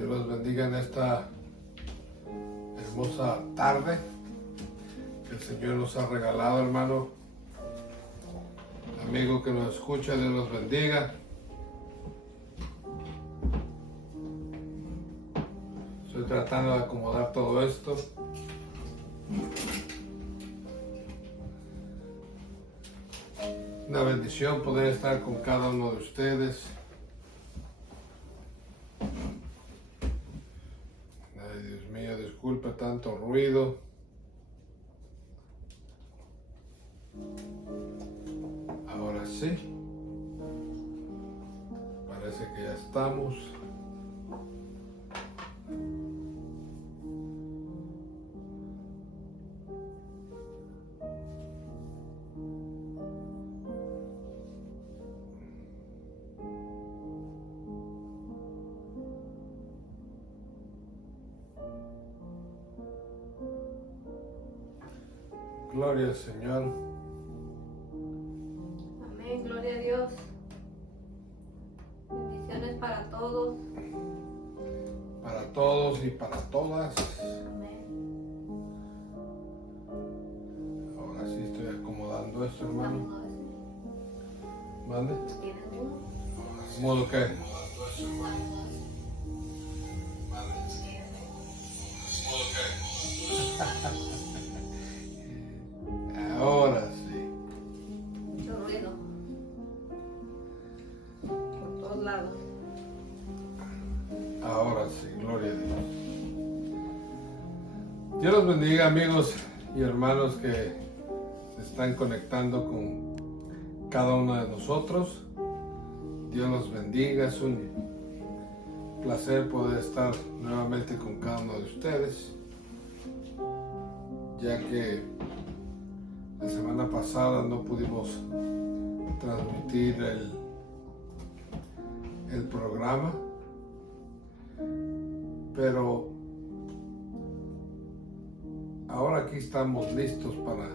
Dios los bendiga en esta hermosa tarde que el Señor nos ha regalado, hermano. Amigo que nos escucha, Dios los bendiga. Estoy tratando de acomodar todo esto. Una bendición poder estar con cada uno de ustedes. Ay, Dios mío, disculpe tanto ruido. Ahora sí. Parece que ya estamos. Gloria al Señor. Amén, gloria a Dios. Bendiciones para todos. Para todos y para todas. Amén. Ahora sí estoy acomodando esto, hermano. Vamos a ver ¿Mande? si tienes uno. ¿Modo qué? Ahora sí. Mucho ruido. Por todos lados. Ahora sí, gloria a Dios. Dios los bendiga, amigos y hermanos que se están conectando con cada uno de nosotros. Dios los bendiga. Es un placer poder estar nuevamente con cada uno de ustedes, ya que la semana pasada no pudimos transmitir el programa, pero ahora aquí estamos listos para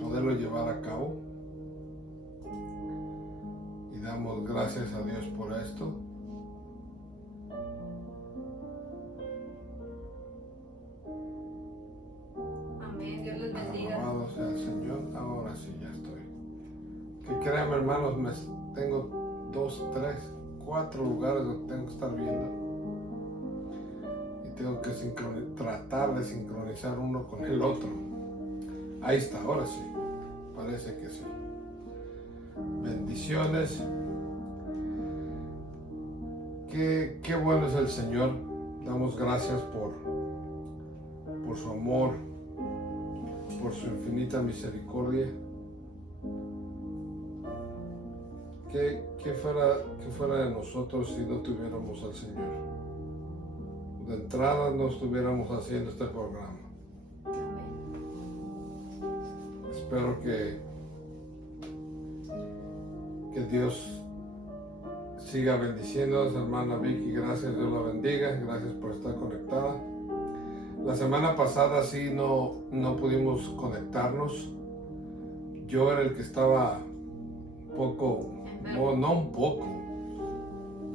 poderlo llevar a cabo y damos gracias a Dios por esto. Amén, Dios les bendiga. Alabado sea el Señor. Ahora sí ya estoy. Que créanme, hermanos, tengo 2, 3, 4 lugares donde tengo que estar viendo. Y tengo que tratar de sincronizar uno con el otro. Ahí está, ahora sí. Parece que sí. Bendiciones. Qué bueno es el Señor. Damos gracias por su amor, por su infinita misericordia. ¿Qué fuera de nosotros si no tuviéramos al Señor? De entrada no estuviéramos haciendo este programa. Espero que Dios siga bendiciéndonos, hermana Vicky. Gracias, Dios la bendiga. Gracias por estar conectada. La semana pasada sí no pudimos conectarnos. Yo era el que estaba un poco, no un poco.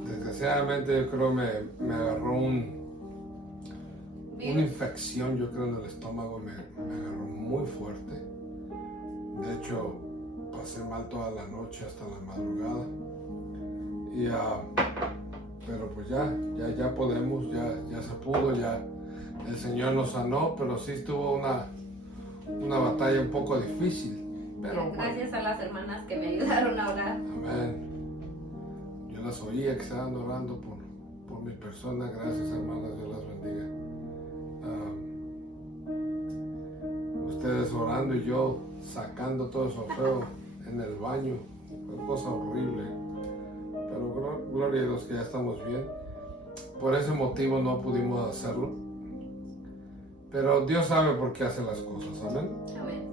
Desgraciadamente yo creo me agarró una infección, yo creo, en el estómago. Me agarró muy fuerte. De hecho, pasé mal toda la noche hasta la madrugada. Pero pues ya podemos, ya se pudo, ya el Señor nos sanó, pero sí estuvo una batalla un poco difícil. Pero gracias a las hermanas que me ayudaron a orar. Amén. Yo las oía que estaban orando por mi persona. Gracias, hermanas, Dios las bendiga. Ustedes orando y yo sacando todo eso feo en el baño. Fue cosa horrible. Pero gloria a Dios que ya estamos bien. Por ese motivo no pudimos hacerlo. Pero Dios sabe por qué hace las cosas. Amén. Amén.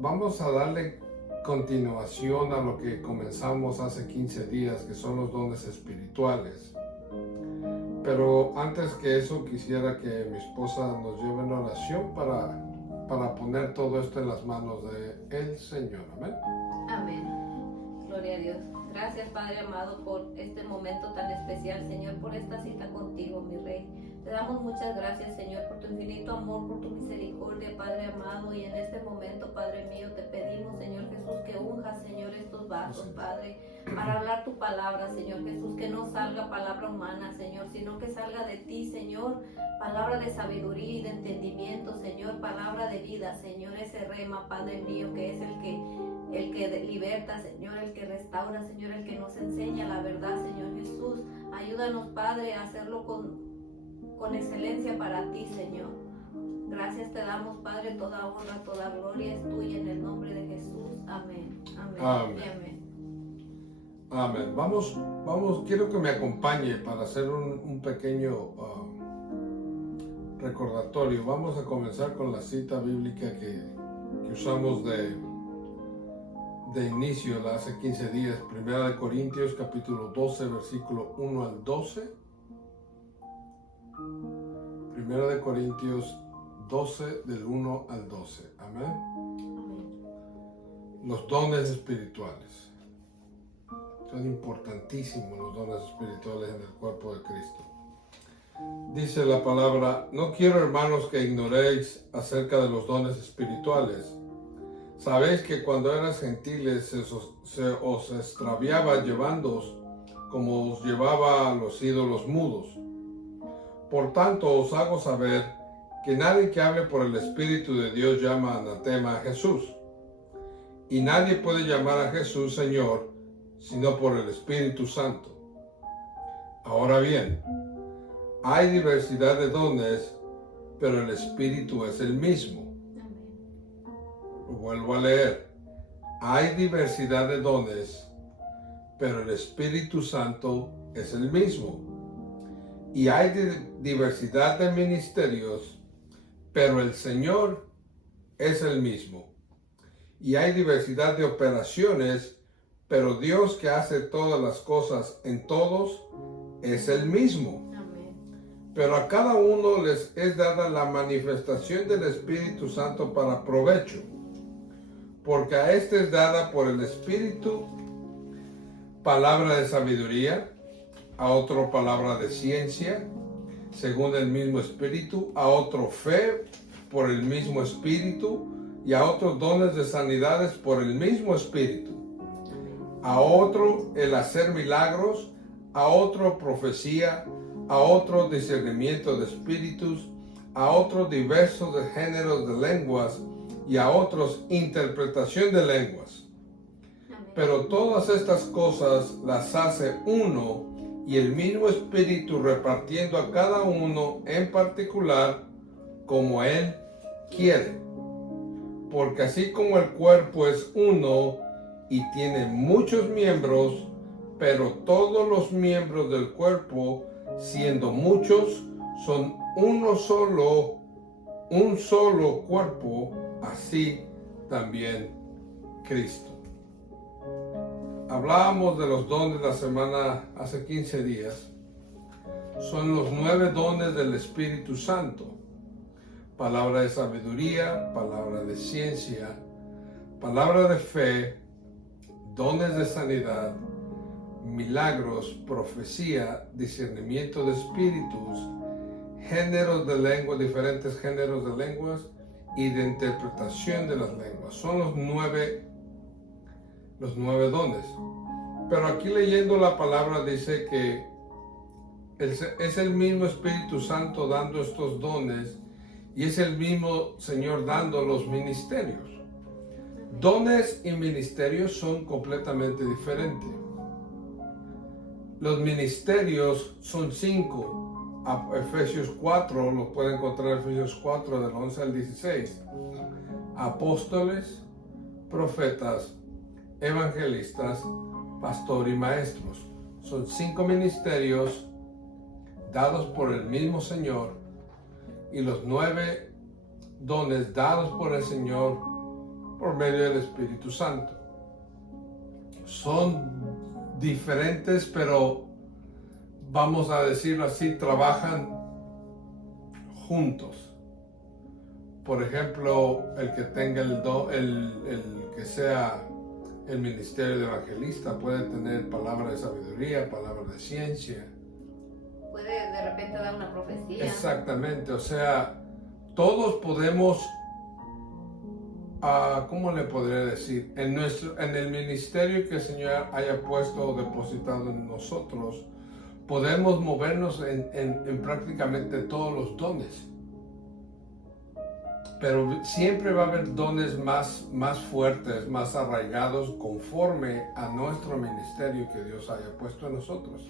Vamos a darle continuación a lo que comenzamos hace 15 días, que son los dones espirituales. Pero antes que eso, quisiera que mi esposa nos lleve en oración para poner todo esto en las manos del Señor. Amén. Amén. Gloria a Dios. Gracias, Padre amado, por este momento tan especial, Señor, por esta cita contigo, mi Rey. Te damos muchas gracias, Señor, por tu infinito amor, por tu misericordia, Padre amado. Y en este momento, Padre mío, te pedimos, Señor Jesús, que unjas, Señor, estos vasos, Padre, para hablar tu palabra, Señor Jesús, que no salga palabra humana, Señor, sino que salga de ti, Señor, palabra de sabiduría y de entendimiento, Señor, palabra de vida, Señor, ese rema, Padre mío, que es el que liberta, Señor, el que restaura, Señor, el que nos enseña la verdad, Señor Jesús. Ayúdanos, Padre, a hacerlo con excelencia para ti, Señor. Gracias te damos, Padre, toda honra, toda gloria es tuya en el nombre de Jesús. Amén. Amén. Amén. Y amén. Amén. Vamos, quiero que me acompañe para hacer un pequeño recordatorio. Vamos a comenzar con la cita bíblica que usamos de inicio hace 15 días, 1 Corintios capítulo 12, versículo 1 al 12. 1 Corintios 12, del 1 al 12. Amén. Los dones espirituales. Son importantísimos los dones espirituales en el cuerpo de Cristo. Dice la palabra: no quiero, hermanos, que ignoréis acerca de los dones espirituales. Sabéis que cuando eras gentiles se os extraviaba llevándoos como os llevaba a los ídolos mudos. Por tanto os hago saber que nadie que hable por el Espíritu de Dios llama anatema a Jesús. Y nadie puede llamar a Jesús Señor sino por el Espíritu Santo. Ahora bien, hay diversidad de dones, pero el Espíritu es el mismo. Lo vuelvo a leer. Hay diversidad de dones, pero el Espíritu Santo es el mismo. Y hay diversidad de ministerios, pero el Señor es el mismo. Y hay diversidad de operaciones, pero Dios, que hace todas las cosas en todos, es el mismo. Amén. Pero a cada uno les es dada la manifestación del Espíritu Santo para provecho. Porque a este es dada por el Espíritu palabra de sabiduría, a otro palabra de ciencia, según el mismo Espíritu, a otro fe por el mismo Espíritu, y a otros dones de sanidades por el mismo Espíritu, a otro el hacer milagros, a otro profecía, a otro discernimiento de espíritus, a otros diversos de géneros de lenguas, y a otros interpretación de lenguas. Pero todas estas cosas las hace uno, y el mismo Espíritu, repartiendo a cada uno en particular como Él quiere. Porque así como el cuerpo es uno y tiene muchos miembros, pero todos los miembros del cuerpo, siendo muchos, son un solo cuerpo, así también Cristo. Hablábamos de los dones la semana, hace 15 días. Son los 9 dones del Espíritu Santo. Palabra de sabiduría, palabra de ciencia, palabra de fe, dones de sanidad, milagros, profecía, discernimiento de espíritus, géneros de lengua, diferentes géneros de lenguas y de interpretación de las lenguas. Son los nueve dones. Pero aquí leyendo la palabra dice que es el mismo Espíritu Santo dando estos dones y es el mismo Señor dando los ministerios. Dones y ministerios son completamente diferentes. Los ministerios son 5. Efesios 4, lo pueden encontrar en Efesios 4 del 11 al 16. Apóstoles, profetas, evangelistas, pastor y maestros. Son 5 ministerios dados por el mismo Señor, y los 9 dones dados por el Señor por medio del Espíritu Santo. Son diferentes, pero vamos a decirlo así, trabajan juntos. Por ejemplo, el que tenga el que sea el ministerio de evangelista puede tener palabra de sabiduría, palabra de ciencia. Puede de repente dar una profecía. Exactamente, o sea, todos podemos, ¿cómo le podría decir? En el ministerio que el Señor haya puesto o depositado en nosotros, podemos movernos en prácticamente todos los dones. Pero siempre va a haber dones más fuertes, más arraigados conforme a nuestro ministerio que Dios haya puesto en nosotros.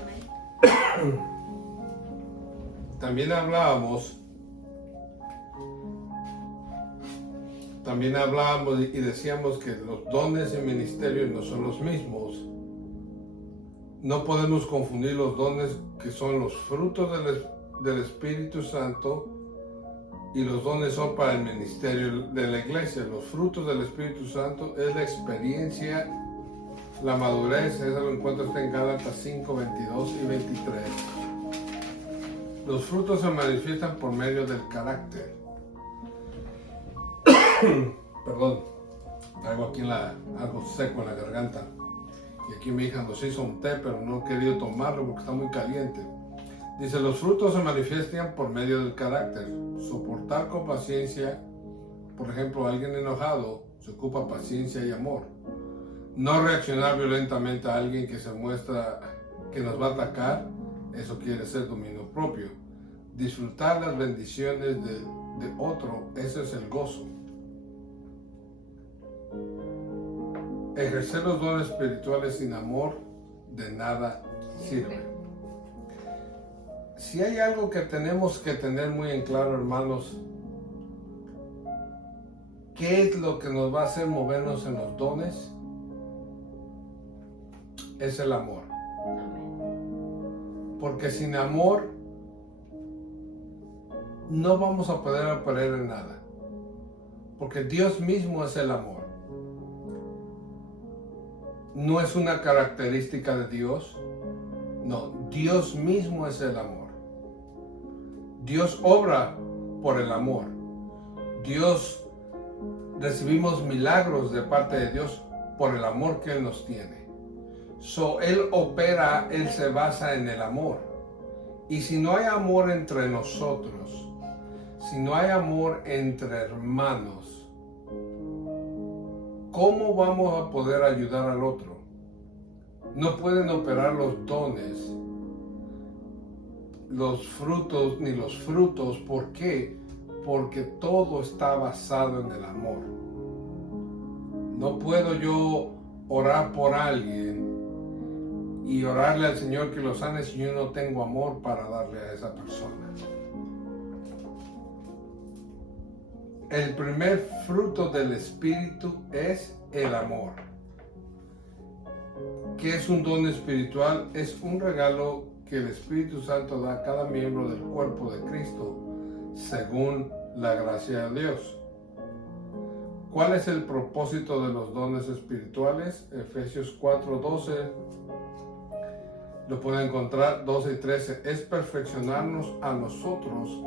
Amén. También hablábamos y decíamos que los dones y ministerios no son los mismos. No podemos confundir los dones que son los frutos del Espíritu Santo y los dones son para el ministerio de la iglesia. Los frutos del Espíritu Santo es la experiencia, la madurez. Eso lo encuentras en Gálatas 5, 22 y 23. Los frutos se manifiestan por medio del carácter. Perdón, traigo aquí algo seco en la garganta. Y aquí mi hija nos hizo un té, pero no he querido tomarlo porque está muy caliente. Dice, los frutos se manifiestan por medio del carácter. Soportar con paciencia. Por ejemplo, alguien enojado se ocupa paciencia y amor. No reaccionar violentamente a alguien que se muestra que nos va a atacar. Eso quiere ser dominio propio. Disfrutar las bendiciones de otro. Ese es el gozo. Ejercer los dones espirituales sin amor de nada sirve. Si hay algo que tenemos que tener muy en claro, hermanos, ¿qué es lo que nos va a hacer movernos en los dones? Es el amor. Porque sin amor no vamos a poder operar en nada. Porque Dios mismo es el amor. No es una característica de Dios. No, Dios mismo es el amor. Dios obra por el amor. Recibimos milagros de parte de Dios por el amor que Él nos tiene. Él opera, Él se basa en el amor. Y si no hay amor entre nosotros, si no hay amor entre hermanos, ¿cómo vamos a poder ayudar al otro? No pueden operar los dones, los frutos, ni los frutos. ¿Por qué? Porque todo está basado en el amor. No puedo yo orar por alguien y orarle al Señor que lo sane si yo no tengo amor para darle a esa persona. El primer fruto del Espíritu es el amor. ¿Qué es un don espiritual? Es un regalo que el Espíritu Santo da a cada miembro del cuerpo de Cristo según la gracia de Dios. ¿Cuál es el propósito de los dones espirituales? Efesios 4:12 lo pueden encontrar, 12 y 13. Es perfeccionarnos a nosotros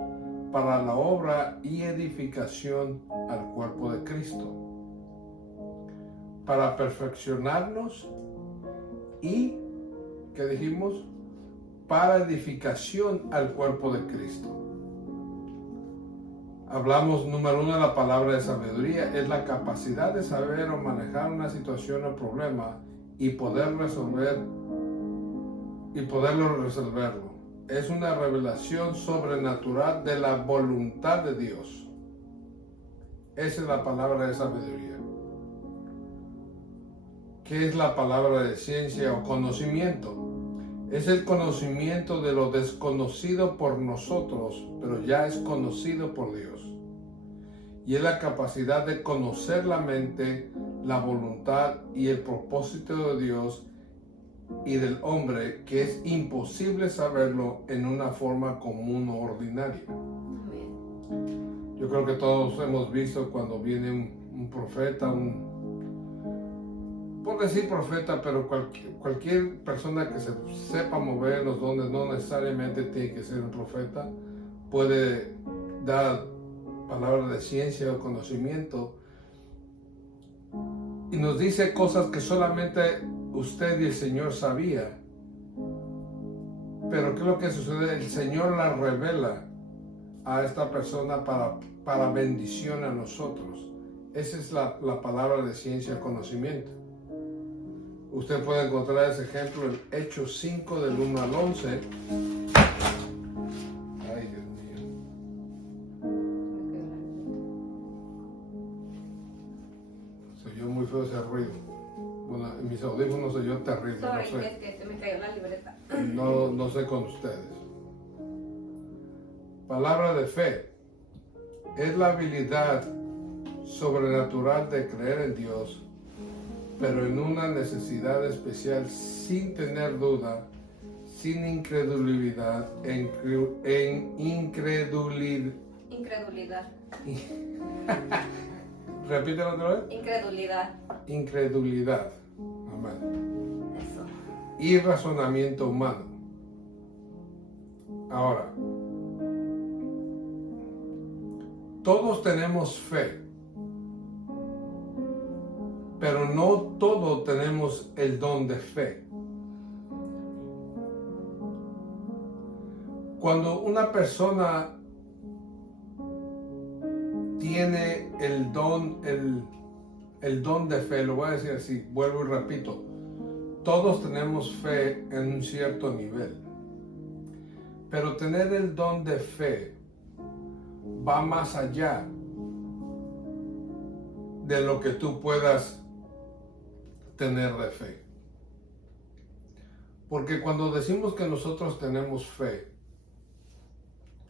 para la obra y edificación al cuerpo de Cristo. Para perfeccionarnos y, ¿qué dijimos? Para edificación al cuerpo de Cristo. Hablamos, número 1, de la palabra de sabiduría. Es la capacidad de saber o manejar una situación o problema y poderlo resolverlo. Es una revelación sobrenatural de la voluntad de Dios. Esa es la palabra de sabiduría. ¿Qué es la palabra de ciencia o conocimiento? Es el conocimiento de lo desconocido por nosotros, pero ya es conocido por Dios. Y es la capacidad de conocer la mente, la voluntad y el propósito de Dios y del hombre, que es imposible saberlo en una forma común o ordinaria. Yo creo que todos hemos visto cuando viene un profeta, por decir profeta, pero cualquier persona que se sepa mover los dones, no necesariamente tiene que ser un profeta, puede dar palabras de ciencia o conocimiento. y nos dice cosas que solamente usted y el Señor sabía. Pero ¿qué es lo que sucede? El Señor la revela a esta persona para bendición a nosotros. Esa es la palabra de ciencia y conocimiento. Usted puede encontrar ese ejemplo en Hechos 5 del 1 al 11. Ay, Dios mío. Se oyó muy feo ese ruido. Bueno, en mis audífonos se oyó terrible. Sorry, No sé. es que se me cayó la libreta. No sé con ustedes. Palabra de fe es la habilidad sobrenatural de creer en Dios, pero en una necesidad especial, sin tener duda, sin incredulidad, Incredulidad. Repítelo otra vez. Incredulidad. Incredulidad. Amén. Eso. Y razonamiento humano. Ahora, todos tenemos fe, pero no todos tenemos el don de fe. Cuando una persona tiene el don de fe, lo voy a decir así, vuelvo y repito, todos tenemos fe en un cierto nivel, pero tener el don de fe va más allá de lo que tú puedas tener de fe. Porque cuando decimos que nosotros tenemos fe,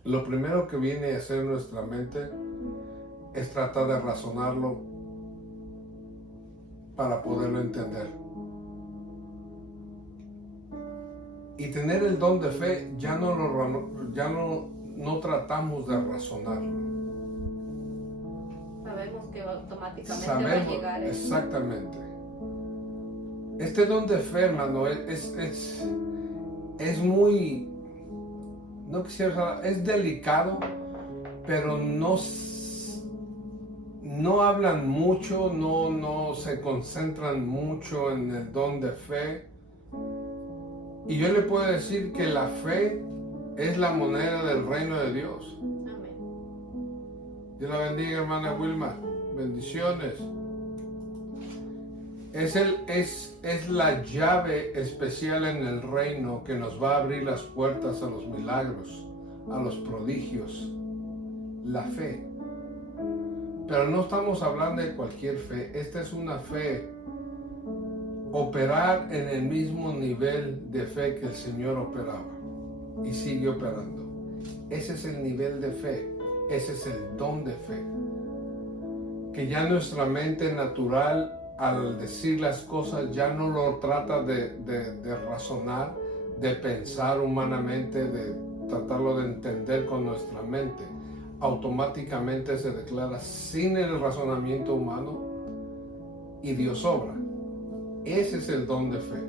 lo primero que viene a hacer nuestra mente es tratar de razonarlo para poderlo entender. Y tener el don de fe ya no tratamos de razonarlo. Sabemos que automáticamente va a llegar. Exactamente. Este don de fe, hermano, es muy, no quisiera, es delicado, pero no hablan mucho, no se concentran mucho en el don de fe. Y yo le puedo decir que la fe es la moneda del reino de Dios. Amén. Dios la bendiga, hermana Wilma. Bendiciones. Es la llave especial en el reino que nos va a abrir las puertas a los milagros, a los prodigios. La fe. Pero no estamos hablando de cualquier fe. Esta es una fe. Operar en el mismo nivel de fe que el Señor operaba y sigue operando. Ese es el nivel de fe, ese es el don de fe. Que ya nuestra mente natural, al decir las cosas, ya no lo trata de razonar, de pensar humanamente, de tratarlo de entender con nuestra mente. Automáticamente se declara sin el razonamiento humano y Dios obra. Ese es el don de fe.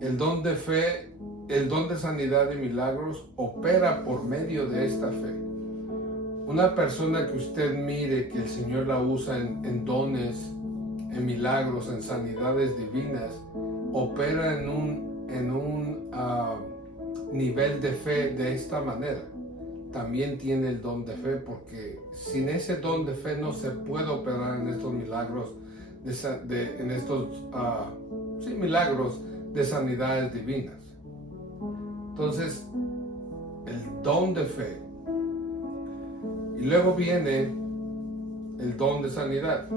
El don de fe, el don de sanidad y milagros opera por medio de esta fe. Una persona que usted mire que el Señor la usa en dones, en milagros, en sanidades divinas, opera en un nivel de fe de esta manera. También tiene el don de fe, porque sin ese don de fe no se puede operar en estos milagros, milagros de sanidades divinas. Entonces, el don de fe. Y luego viene el don de sanidad.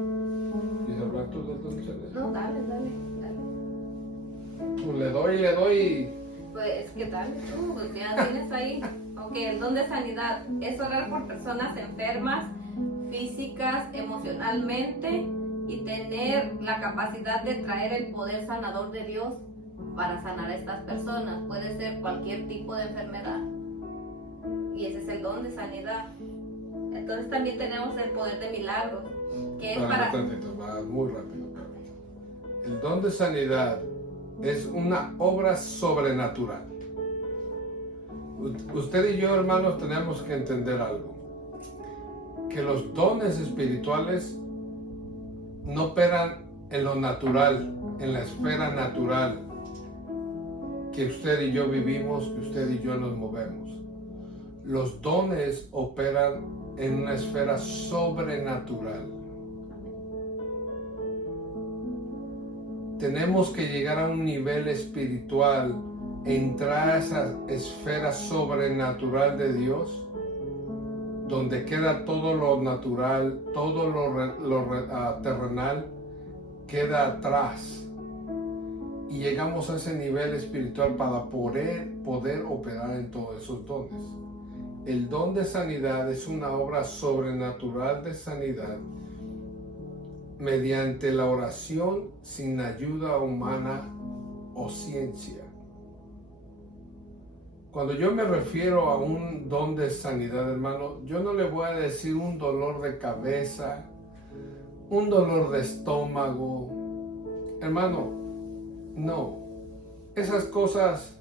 ¿Quieres hablar tú del don de sanidad? No, dale. Pues le doy. Pues que dale tú, pues ya tienes ahí. Ok, el don de sanidad es orar por personas enfermas, físicas, emocionalmente, y tener la capacidad de traer el poder sanador de Dios para sanar a estas personas. Puede ser cualquier tipo de enfermedad. Y ese es el don de sanidad. Entonces también tenemos el poder de milagros, que es para... Va muy rápido. El don de sanidad es una obra sobrenatural. Usted y yo, hermanos, tenemos que entender algo. Que los dones espirituales no operan en lo natural, en la esfera natural que usted y yo vivimos, que usted y yo nos movemos. Los dones operan en una esfera sobrenatural. Tenemos que llegar a un nivel espiritual, entrar a esa esfera sobrenatural de Dios, donde queda todo lo natural, todo lo terrenal queda atrás. Y llegamos a ese nivel espiritual para poder operar en todos esos dones. El don de sanidad es una obra sobrenatural de sanidad mediante la oración sin ayuda humana o ciencia. Cuando yo me refiero a un don de sanidad, hermano, yo no le voy a decir un dolor de cabeza, un dolor de estómago. Hermano, no. Esas cosas,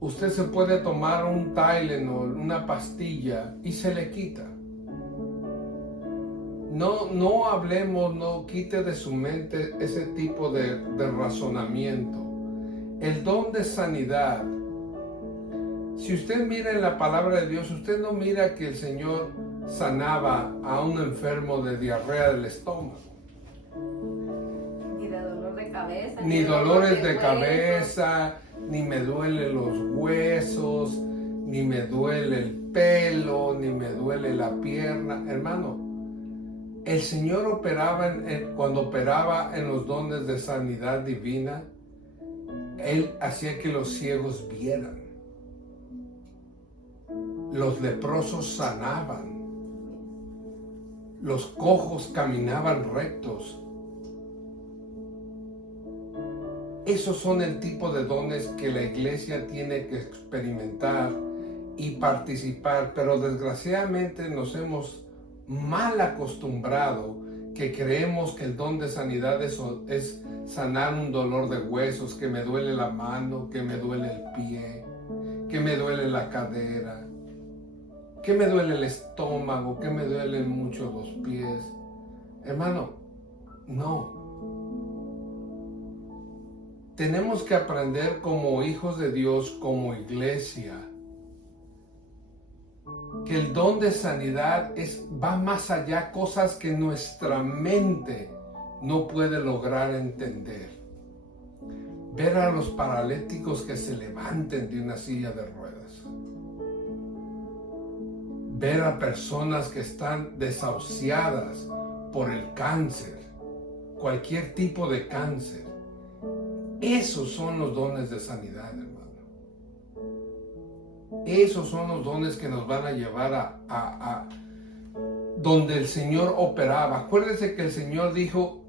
usted se puede tomar un Tylenol, una pastilla y se le quita. No hablemos, no quite de su mente ese tipo de razonamiento. El don de sanidad, si usted mira en la palabra de Dios, usted no mira que el Señor sanaba a un enfermo de diarrea del estómago. Ni de dolor de cabeza. Ni dolores de cabeza, ni me duelen los huesos, ni me duele el pelo, ni me duele la pierna. Hermano, el Señor operaba, cuando operaba en los dones de sanidad divina, Él hacía que los ciegos vieran. Los leprosos sanaban. Los cojos caminaban rectos. Esos son el tipo de dones que la iglesia tiene que experimentar y participar, pero desgraciadamente nos hemos mal acostumbrado que creemos que el don de sanidad es sanar un dolor de huesos, que me duele la mano, que me duele el pie, que me duele la cadera, que me duele el estómago, que me duelen mucho los pies. Hermano, no. Tenemos que aprender como hijos de Dios, como iglesia, que el don de sanidad va más allá, cosas que nuestra mente no puede lograr entender. Ver a los paralíticos que se levanten de una silla de ruedas. Ver a personas que están desahuciadas por el cáncer, cualquier tipo de cáncer. Esos son los dones de sanidad, hermano. Esos son los dones que nos van a llevar a donde el Señor operaba. Acuérdense que el Señor dijo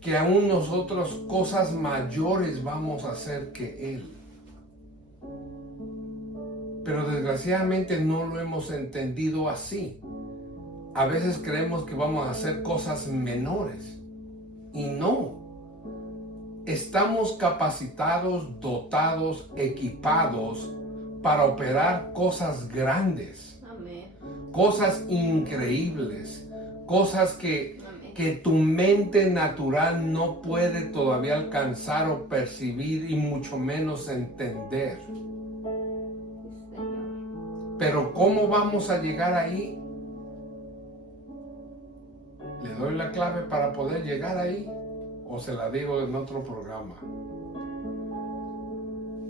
que aún nosotros cosas mayores vamos a hacer que Él. Pero desgraciadamente no lo hemos entendido así. A veces creemos que vamos a hacer cosas menores. Y no. Estamos capacitados, dotados, equipados para operar cosas grandes. Amén. Cosas increíbles. Cosas que tu mente natural no puede todavía alcanzar o percibir y mucho menos entender. Pero ¿cómo vamos a llegar ahí? ¿Le doy la clave para poder llegar ahí? ¿O se la digo en otro programa?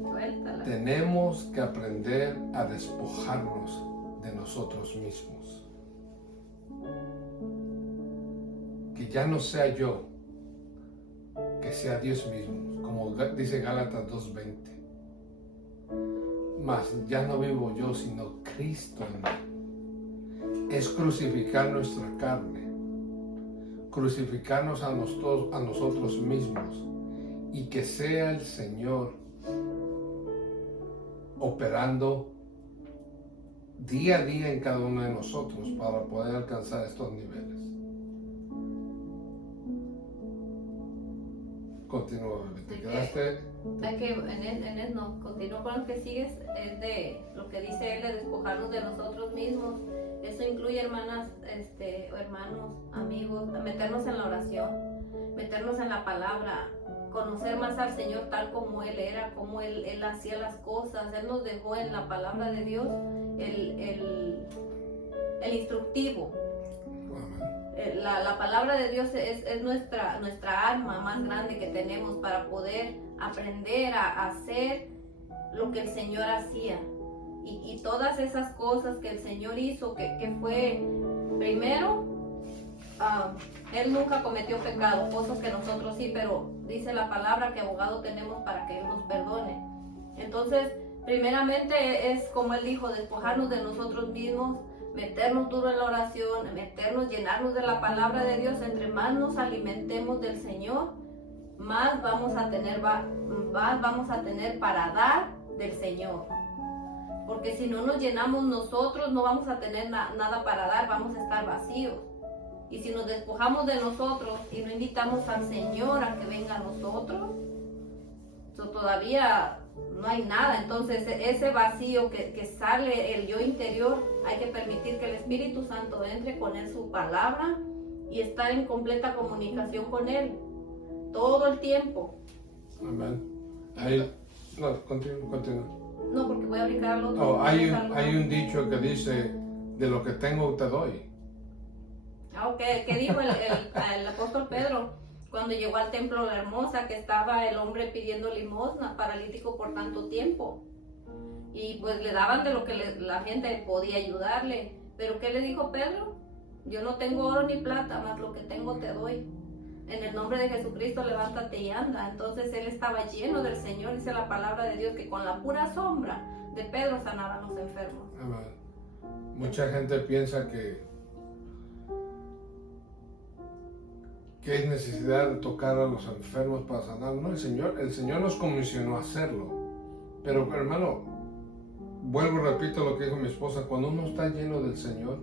Suéltala. Tenemos que aprender a despojarnos de nosotros mismos. Que ya no sea yo, que sea Dios mismo, como dice Gálatas 2:20. Mas ya no vivo yo, sino Cristo en mí. Es crucificar nuestra carne, crucificarnos a nosotros mismos y que sea el Señor operando día a día en cada uno de nosotros para poder alcanzar estos niveles. Continúa, te Sí, quedaste. hay que en él no, continúo con lo que sigues, es de lo que dice él, de despojarnos de nosotros mismos. Eso incluye, hermanas, hermanos, amigos, meternos en la oración, meternos en la palabra, conocer más al Señor tal como Él era, como Él hacía las cosas. Él nos dejó en la palabra de Dios el instructivo. Amén. La palabra de Dios es nuestra arma más grande que tenemos para poder aprender a hacer lo que el Señor hacía. Y todas esas cosas que el Señor hizo, que fue, primero, Él nunca cometió pecado, cosas que nosotros sí, pero dice la palabra que abogado tenemos para que Él nos perdone. Entonces, primeramente es como Él dijo, despojarnos de nosotros mismos, meternos duro en la oración, llenarnos de la palabra de Dios. Entre más nos alimentemos del Señor, más vamos a tener para dar del Señor. Porque si no nos llenamos nosotros, no vamos a tener nada para dar, vamos a estar vacíos. Y si nos despojamos de nosotros y no invitamos al Señor a que venga a nosotros, todavía no hay nada. Entonces ese vacío que sale el yo interior, hay que permitir que el Espíritu Santo entre con él su palabra y estar en completa comunicación con él todo el tiempo. Amén. Ahí, no, continúa. No, porque voy a brincar al otro. Oh, hay un dicho que dice, de lo que tengo te doy. ¿Qué dijo el apóstol Pedro cuando llegó al templo La Hermosa, que estaba el hombre pidiendo limosna, paralítico por tanto tiempo? Y pues le daban de lo que la gente podía ayudarle. ¿Pero qué le dijo Pedro? Yo no tengo oro ni plata, mas lo que tengo te doy. En el nombre de Jesucristo, levántate y anda. Entonces él estaba lleno del Señor, dice la palabra de Dios, que con la pura sombra de Pedro sanaban los enfermos. Amén. Mucha gente piensa que es necesidad de tocar a los enfermos para sanar. No, el Señor nos comisionó a hacerlo. Pero hermano, vuelvo y repito lo que dijo mi esposa, cuando uno está lleno del Señor,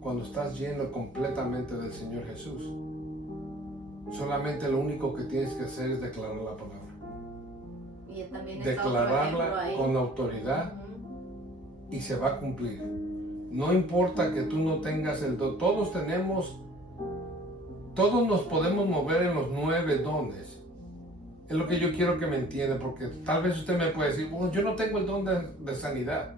cuando estás lleno completamente del Señor Jesús, solamente lo único que tienes que hacer es declarar la palabra. Y también declararla con autoridad y se va a cumplir. No importa que tú no tengas el don, todos nos podemos mover en los 9 dones. Es lo que yo quiero que me entienda, porque tal vez usted me puede decir, bueno, yo no tengo el don de sanidad.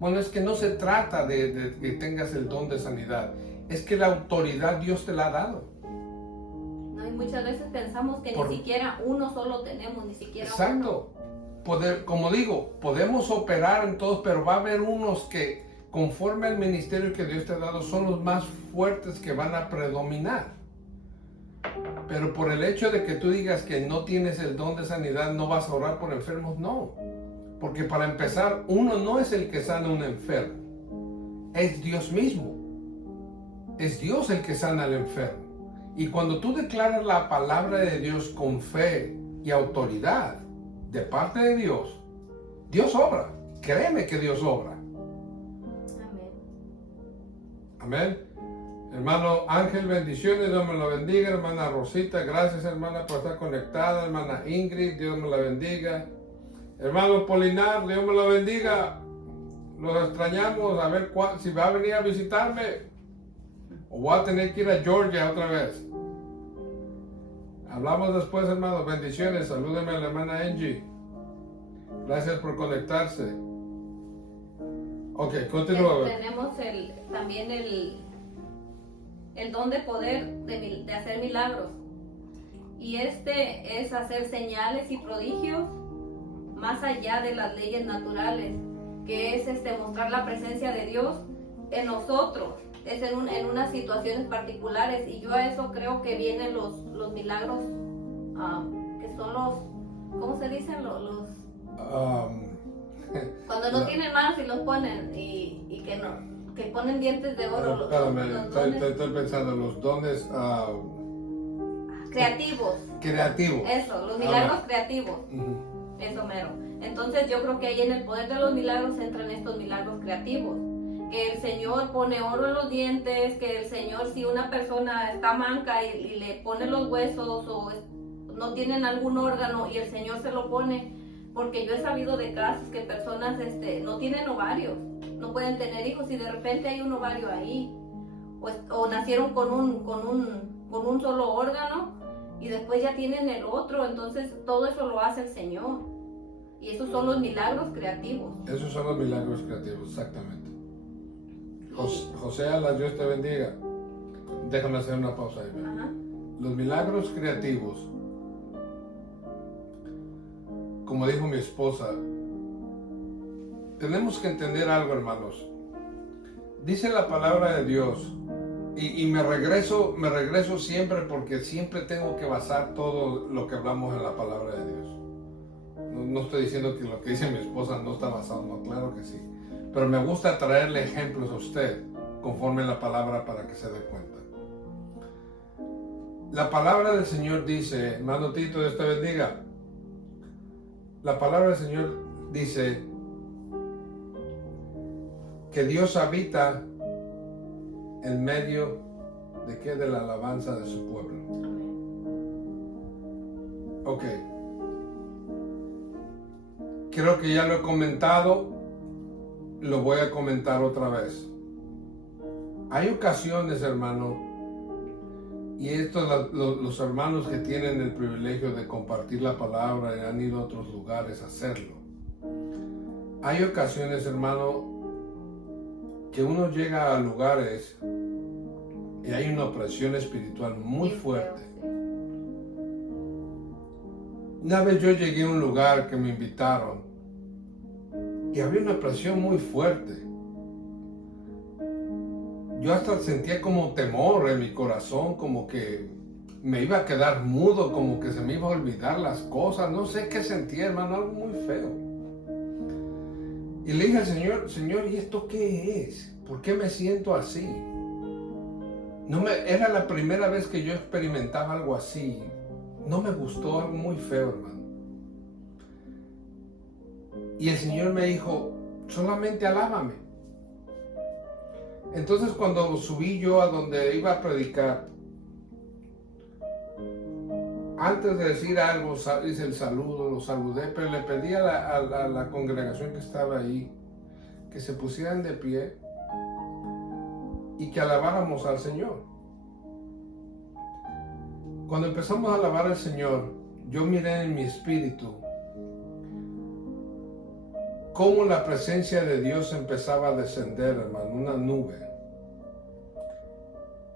Bueno, es que no se trata de que tengas el don de sanidad, es que la autoridad Dios te la ha dado. No, y muchas veces pensamos que ni siquiera uno solo tenemos, ni siquiera exacto. Como digo, podemos operar en todos, pero va a haber unos que, conforme al ministerio que Dios te ha dado, son los más fuertes que van a predominar. Pero por el hecho de que tú digas que no tienes el don de sanidad, no vas a orar por enfermos, no. Porque para empezar, uno no es el que sana a un enfermo, es Dios mismo. Es Dios el que sana al enfermo. Y cuando tú declaras la palabra de Dios con fe y autoridad de parte de Dios, Dios obra. Créeme que Dios obra. Amén. Amén. Hermano Ángel, bendiciones, Dios me lo bendiga. Hermana Rosita, gracias hermana por estar conectada. Hermana Ingrid, Dios me la bendiga. Hermano Polinar, Dios me lo bendiga. Los extrañamos, a ver si va a venir a visitarme o voy a tener que ir a Georgia otra vez. Hablamos después, hermano. Bendiciones, salúdeme a la hermana Angie. Gracias por conectarse. Ok, continúa. Tenemos también el don de poder de hacer milagros. Y es hacer señales y prodigios más allá de las leyes naturales, que es mostrar la presencia de Dios en nosotros, es en unas situaciones particulares. Y yo a eso creo que vienen los milagros, que son ¿cómo se dicen? Cuando no tienen manos y los ponen, y que ponen dientes de oro. Estoy pensando, los dones creativos. Eso, los milagros creativos. Eso mero. Entonces yo creo que ahí en el poder de los milagros entran estos milagros creativos. Que el Señor pone oro en los dientes, que el Señor, si una persona está manca y le pone los huesos, o no tienen algún órgano y el Señor se lo pone, porque yo he sabido de casos que personas no tienen ovarios, no pueden tener hijos y de repente hay un ovario ahí, o nacieron con un solo órgano y después ya tienen el otro. Entonces todo eso lo hace el Señor y esos son los milagros creativos. Esos son los milagros creativos, exactamente. José Alas, Dios te bendiga. Déjame hacer una pausa ahí. Ajá. Los milagros creativos, como dijo mi esposa, tenemos que entender algo, hermanos. Dice la palabra de Dios, y me regreso siempre, porque siempre tengo que basar todo lo que hablamos en la palabra de Dios. No estoy diciendo que lo que dice mi esposa no está basado, no, claro que sí. Pero me gusta traerle ejemplos a usted conforme la palabra para que se dé cuenta. La palabra del Señor dice, hermano Tito, Dios te bendiga. La palabra del Señor dice que Dios habita en medio de qué, de la alabanza de su pueblo. Ok. Creo que ya lo he comentado, lo voy a comentar otra vez. Hay ocasiones, hermano, y estos los hermanos que tienen el privilegio de compartir la palabra y han ido a otros lugares a hacerlo. Hay ocasiones, hermano, que uno llega a lugares y hay una opresión espiritual muy fuerte. Una vez yo llegué a un lugar que me invitaron y había una opresión muy fuerte. Yo hasta sentía como temor en mi corazón, como que me iba a quedar mudo, como que se me iba a olvidar las cosas. No sé qué sentía, hermano, algo muy feo. Y le dije al Señor, Señor, ¿y esto qué es? ¿Por qué me siento así? Era la primera vez que yo experimentaba algo así. No me gustó, algo muy feo, hermano. Y el Señor me dijo, solamente alábame. Entonces cuando subí yo a donde iba a predicar, antes de decir algo, hice el saludo, lo saludé, pero le pedí a la congregación que estaba ahí que se pusieran de pie y que alabáramos al Señor. Cuando empezamos a alabar al Señor, yo miré en mi espíritu cómo la presencia de Dios empezaba a descender, hermano, una nube.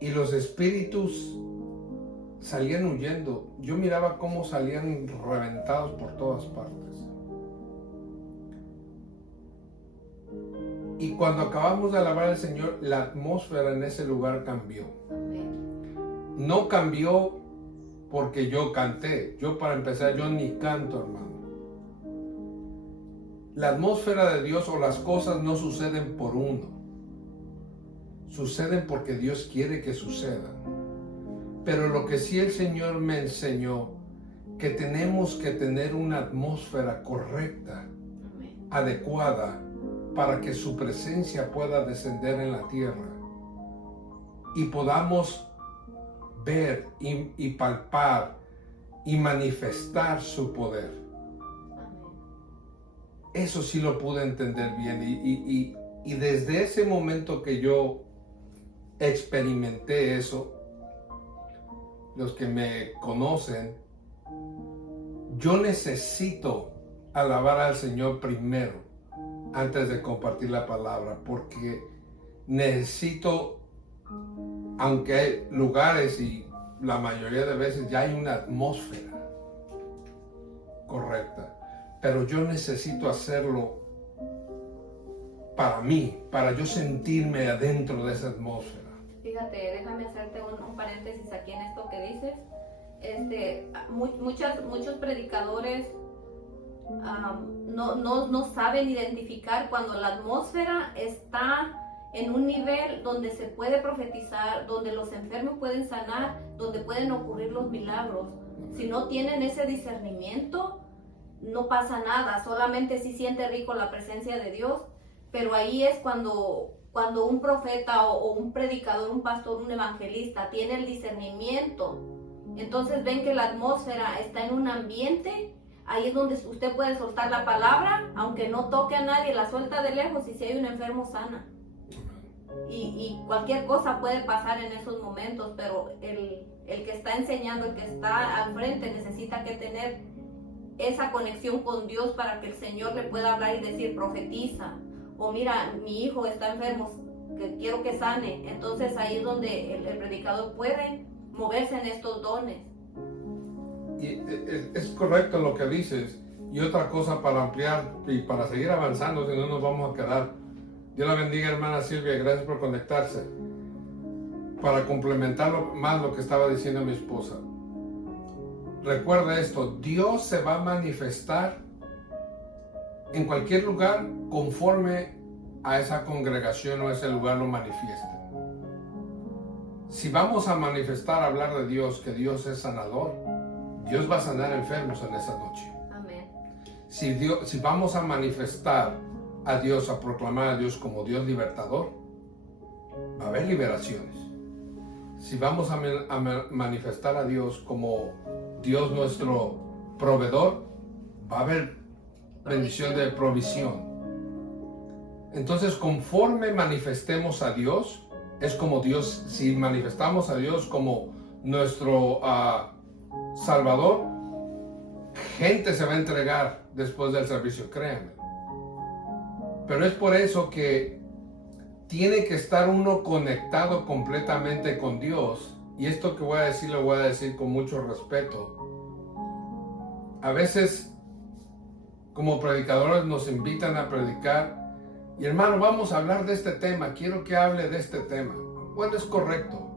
Y los espíritus salían huyendo. Yo miraba cómo salían reventados por todas partes. Y cuando acabamos de alabar al Señor, la atmósfera en ese lugar cambió. No cambió porque yo canté. Yo, para empezar, yo ni canto, hermano. La atmósfera de Dios o las cosas no suceden por uno. Suceden porque Dios quiere que sucedan. Pero lo que sí el Señor me enseñó, que tenemos que tener una atmósfera correcta, adecuada, para que su presencia pueda descender en la tierra y podamos ver y palpar y manifestar su poder. Eso sí lo pude entender bien y desde ese momento que yo experimenté eso, los que me conocen, yo necesito alabar al Señor primero antes de compartir la palabra, porque necesito, aunque hay lugares y la mayoría de veces ya hay una atmósfera correcta, pero yo necesito hacerlo para mí, para yo sentirme adentro de esa atmósfera. Fíjate, déjame hacerte un paréntesis aquí en esto que dices. Muchos predicadores no saben identificar cuando la atmósfera está en un nivel donde se puede profetizar, donde los enfermos pueden sanar, donde pueden ocurrir los milagros. Si no tienen ese discernimiento, no pasa nada, solamente sí siente rico la presencia de Dios, pero ahí es cuando un profeta o un predicador, un pastor, un evangelista tiene el discernimiento Entonces ven que la atmósfera está en un ambiente, ahí es donde usted puede soltar la palabra, aunque no toque a nadie, la suelta de lejos y si hay un enfermo sana. Y cualquier cosa puede pasar en esos momentos, pero el que está enseñando, el que está al frente, necesita que tener esa conexión con Dios para que el Señor le pueda hablar y decir, profetiza, o mira, mi hijo está enfermo, que quiero que sane. Entonces ahí es donde el predicador puede moverse en estos dones. Y es correcto lo que dices. Y otra cosa para ampliar y para seguir avanzando, si no nos vamos a quedar. Dios la bendiga, hermana Silvia, gracias por conectarse. Para complementar más lo que estaba diciendo mi esposa. Recuerda esto, Dios se va a manifestar en cualquier lugar conforme a esa congregación o ese lugar lo manifieste. Si vamos a manifestar, hablar de Dios, que Dios es sanador, Dios va a sanar enfermos en esa noche. Amén. Si vamos a manifestar a Dios, a proclamar a Dios como Dios libertador, va a haber liberaciones. Si vamos a manifestar a Dios como Dios nuestro proveedor, va a haber bendición de provisión. Entonces, conforme manifestemos a Dios, es como Dios, si manifestamos a Dios como nuestro Salvador, gente se va a entregar después del servicio, créanme. Pero es por eso que tiene que estar uno conectado completamente con Dios. Y esto que voy a decir, lo voy a decir con mucho respeto. A veces, como predicadores, nos invitan a predicar. Y hermano, vamos a hablar de este tema. Quiero que hable de este tema. Bueno, es correcto.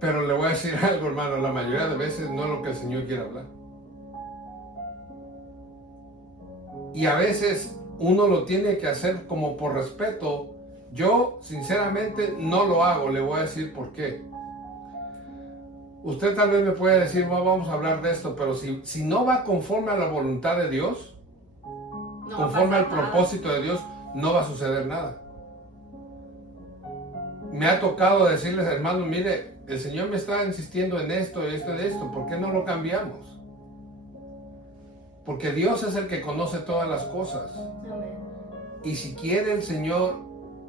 Pero le voy a decir algo, hermano. La mayoría de veces no es lo que el Señor quiere hablar. Y a veces uno lo tiene que hacer como por respeto. Yo, sinceramente, no lo hago. Le voy a decir por qué. Usted tal vez me puede decir, no, vamos a hablar de esto, pero si no va conforme a la voluntad de Dios, No conforme al nada. propósito de Dios, no va a suceder nada. Me ha tocado decirles, hermanos, mire, el Señor me está insistiendo en esto y esto, ¿por qué no lo cambiamos? Porque Dios es el que conoce todas las cosas. Amén. Y si quiere el Señor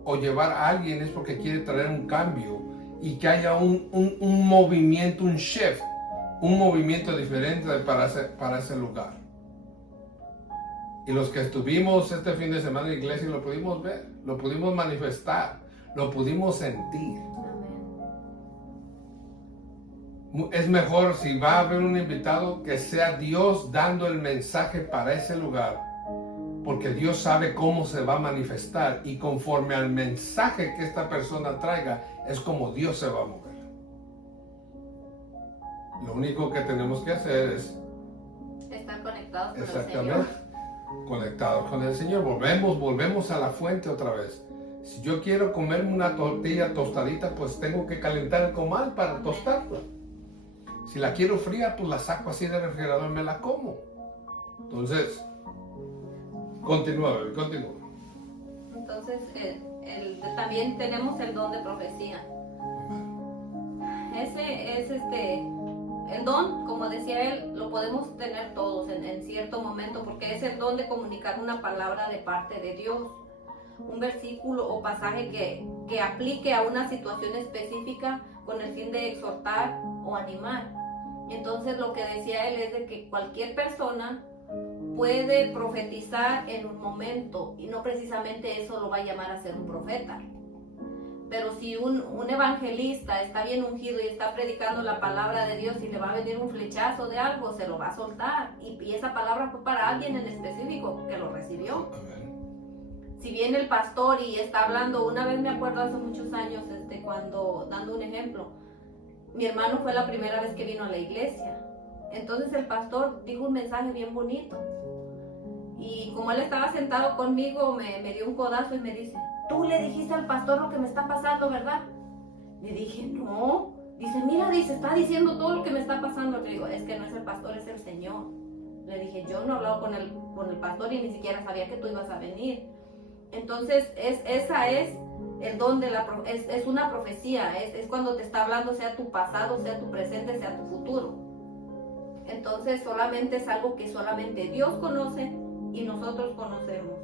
o llevar a alguien es porque quiere traer un cambio y que haya un movimiento, un shift, un movimiento diferente para ese lugar. Y los que estuvimos este fin de semana en la iglesia lo pudimos ver, lo pudimos manifestar, lo pudimos sentir. Es mejor si va a haber un invitado que sea Dios dando el mensaje para ese lugar, porque Dios sabe cómo se va a manifestar y conforme al mensaje que esta persona traiga es como Dios se va a mover. Lo único que tenemos que hacer es Estar conectados con exactamente el Señor. conectados con el Señor. Volvemos a la fuente otra vez. Si yo quiero comerme una tortilla tostadita, pues tengo que calentar el comal para tostarla. Si la quiero fría, pues la saco así del refrigerador y me la como. Entonces, continúa. Entonces, también tenemos el don de profecía. Ese es el don, como decía él, lo podemos tener todos en cierto momento, porque es el don de comunicar una palabra de parte de Dios. Un versículo o pasaje que aplique a una situación específica con el fin de exhortar o animar. Entonces lo que decía él es de que cualquier persona puede profetizar en un momento y no precisamente eso lo va a llamar a ser un profeta. Pero si un evangelista está bien ungido y está predicando la palabra de Dios y le va a venir un flechazo de algo, se lo va a soltar. Y esa palabra fue para alguien en específico que lo recibió. Si viene el pastor y está hablando, una vez me acuerdo hace muchos años, cuando, dando un ejemplo, mi hermano fue la primera vez que vino a la iglesia. Entonces el pastor dijo un mensaje bien bonito. Y como él estaba sentado conmigo, me dio un codazo y me dice, tú le dijiste al pastor lo que me está pasando, ¿verdad? Le dije, no. Dice, mira, está diciendo todo lo que me está pasando. Le digo, es que no es el pastor, es el Señor. Le dije, yo no he hablado con el pastor y ni siquiera sabía que tú ibas a venir. Entonces, esa es El don de es una profecía, es cuando te está hablando, sea tu pasado, sea tu presente, sea tu futuro. Entonces solamente es algo que solamente Dios conoce y nosotros conocemos.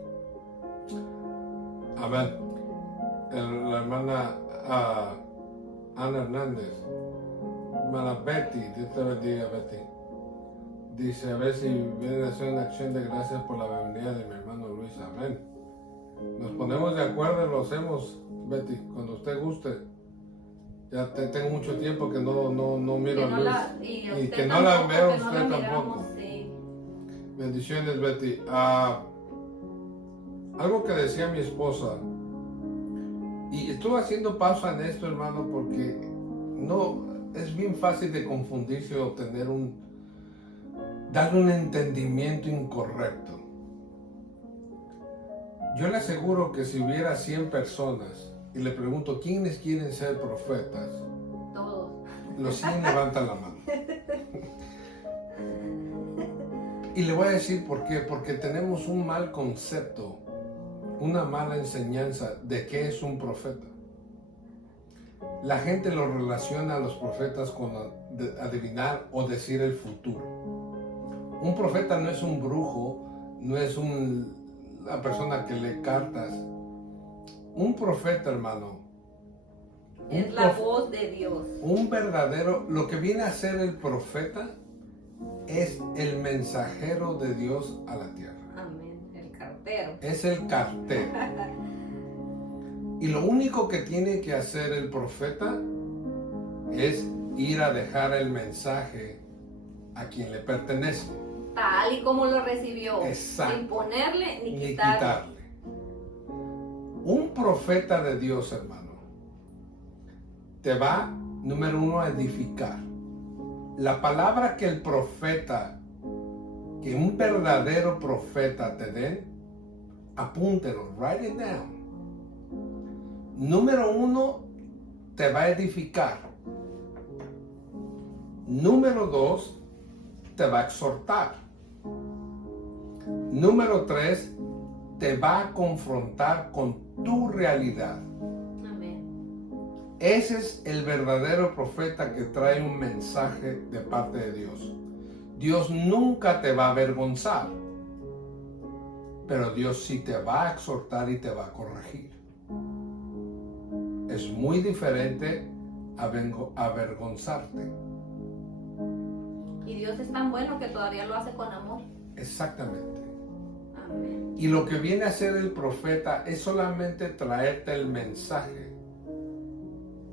Amén. La hermana Ana Hernández, hermana Betty, Dios te bendiga, Betty. Dice, a ver si vienen a hacer una acción de gracias por la bienvenida de mi hermano Luis. Amén. Nos ponemos de acuerdo y lo hacemos, Betty, cuando usted guste. Ya tengo mucho tiempo que no miro a Luis. Y que no la veo a usted tampoco. Sí. Bendiciones, Betty. Algo que decía mi esposa, y estuve haciendo pausa en esto, hermano, porque no es bien fácil de confundirse o dar un entendimiento incorrecto. Yo le aseguro que si hubiera 100 personas y le pregunto quiénes quieren ser profetas, Todos. los 100 levantan la mano. Y le voy a decir por qué, porque tenemos un mal concepto, una mala enseñanza de qué es un profeta. La gente lo relaciona a los profetas con adivinar o decir el futuro. Un profeta no es un brujo, no es una persona que lee cartas. Un profeta, hermano, Es la voz de Dios. Un verdadero, lo que viene a ser el profeta es el mensajero de Dios a la tierra. Amén. El cartero. Es el cartero. Y lo único que tiene que hacer el profeta es ir a dejar el mensaje a quien le pertenece. Tal y como lo recibió. Exacto. Sin ponerle ni Ni quitarle. quitarle. Un profeta de Dios, hermano, te va, número uno, a edificar. La palabra que el profeta, que un verdadero profeta te den, apúntelo, write it down. Número uno, te va a edificar. Número dos, te va a exhortar. Número tres, te va a confrontar con tu realidad. Ese es el verdadero profeta que trae un mensaje de parte de Dios. Dios nunca te va a avergonzar, pero Dios sí te va a exhortar y te va a corregir. Es muy diferente a avergonzarte. Y Dios es tan bueno que todavía lo hace con amor. Exactamente. Amén. Y lo que viene a hacer el profeta es solamente traerte el mensaje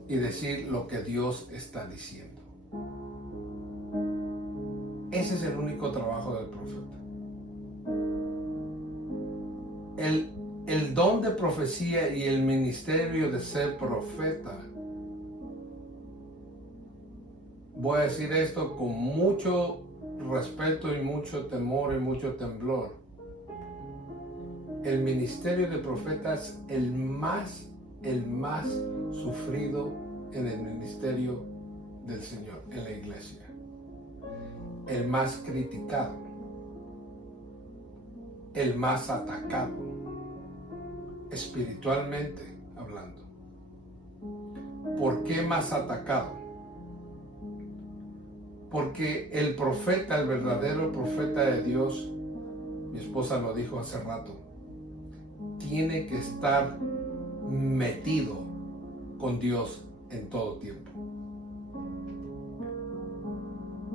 y decir lo que Dios está diciendo. Ese es el único trabajo del profeta. El don de profecía y el ministerio de ser profeta, voy a decir esto con mucho respeto y mucho temor y mucho temblor. El ministerio de profeta es el más sufrido en el ministerio del Señor, en la iglesia. El más criticado, el más atacado, espiritualmente hablando. ¿Por qué más atacado? Porque el profeta, el verdadero profeta de Dios, mi esposa lo dijo hace rato, tiene que estar metido con Dios en todo tiempo.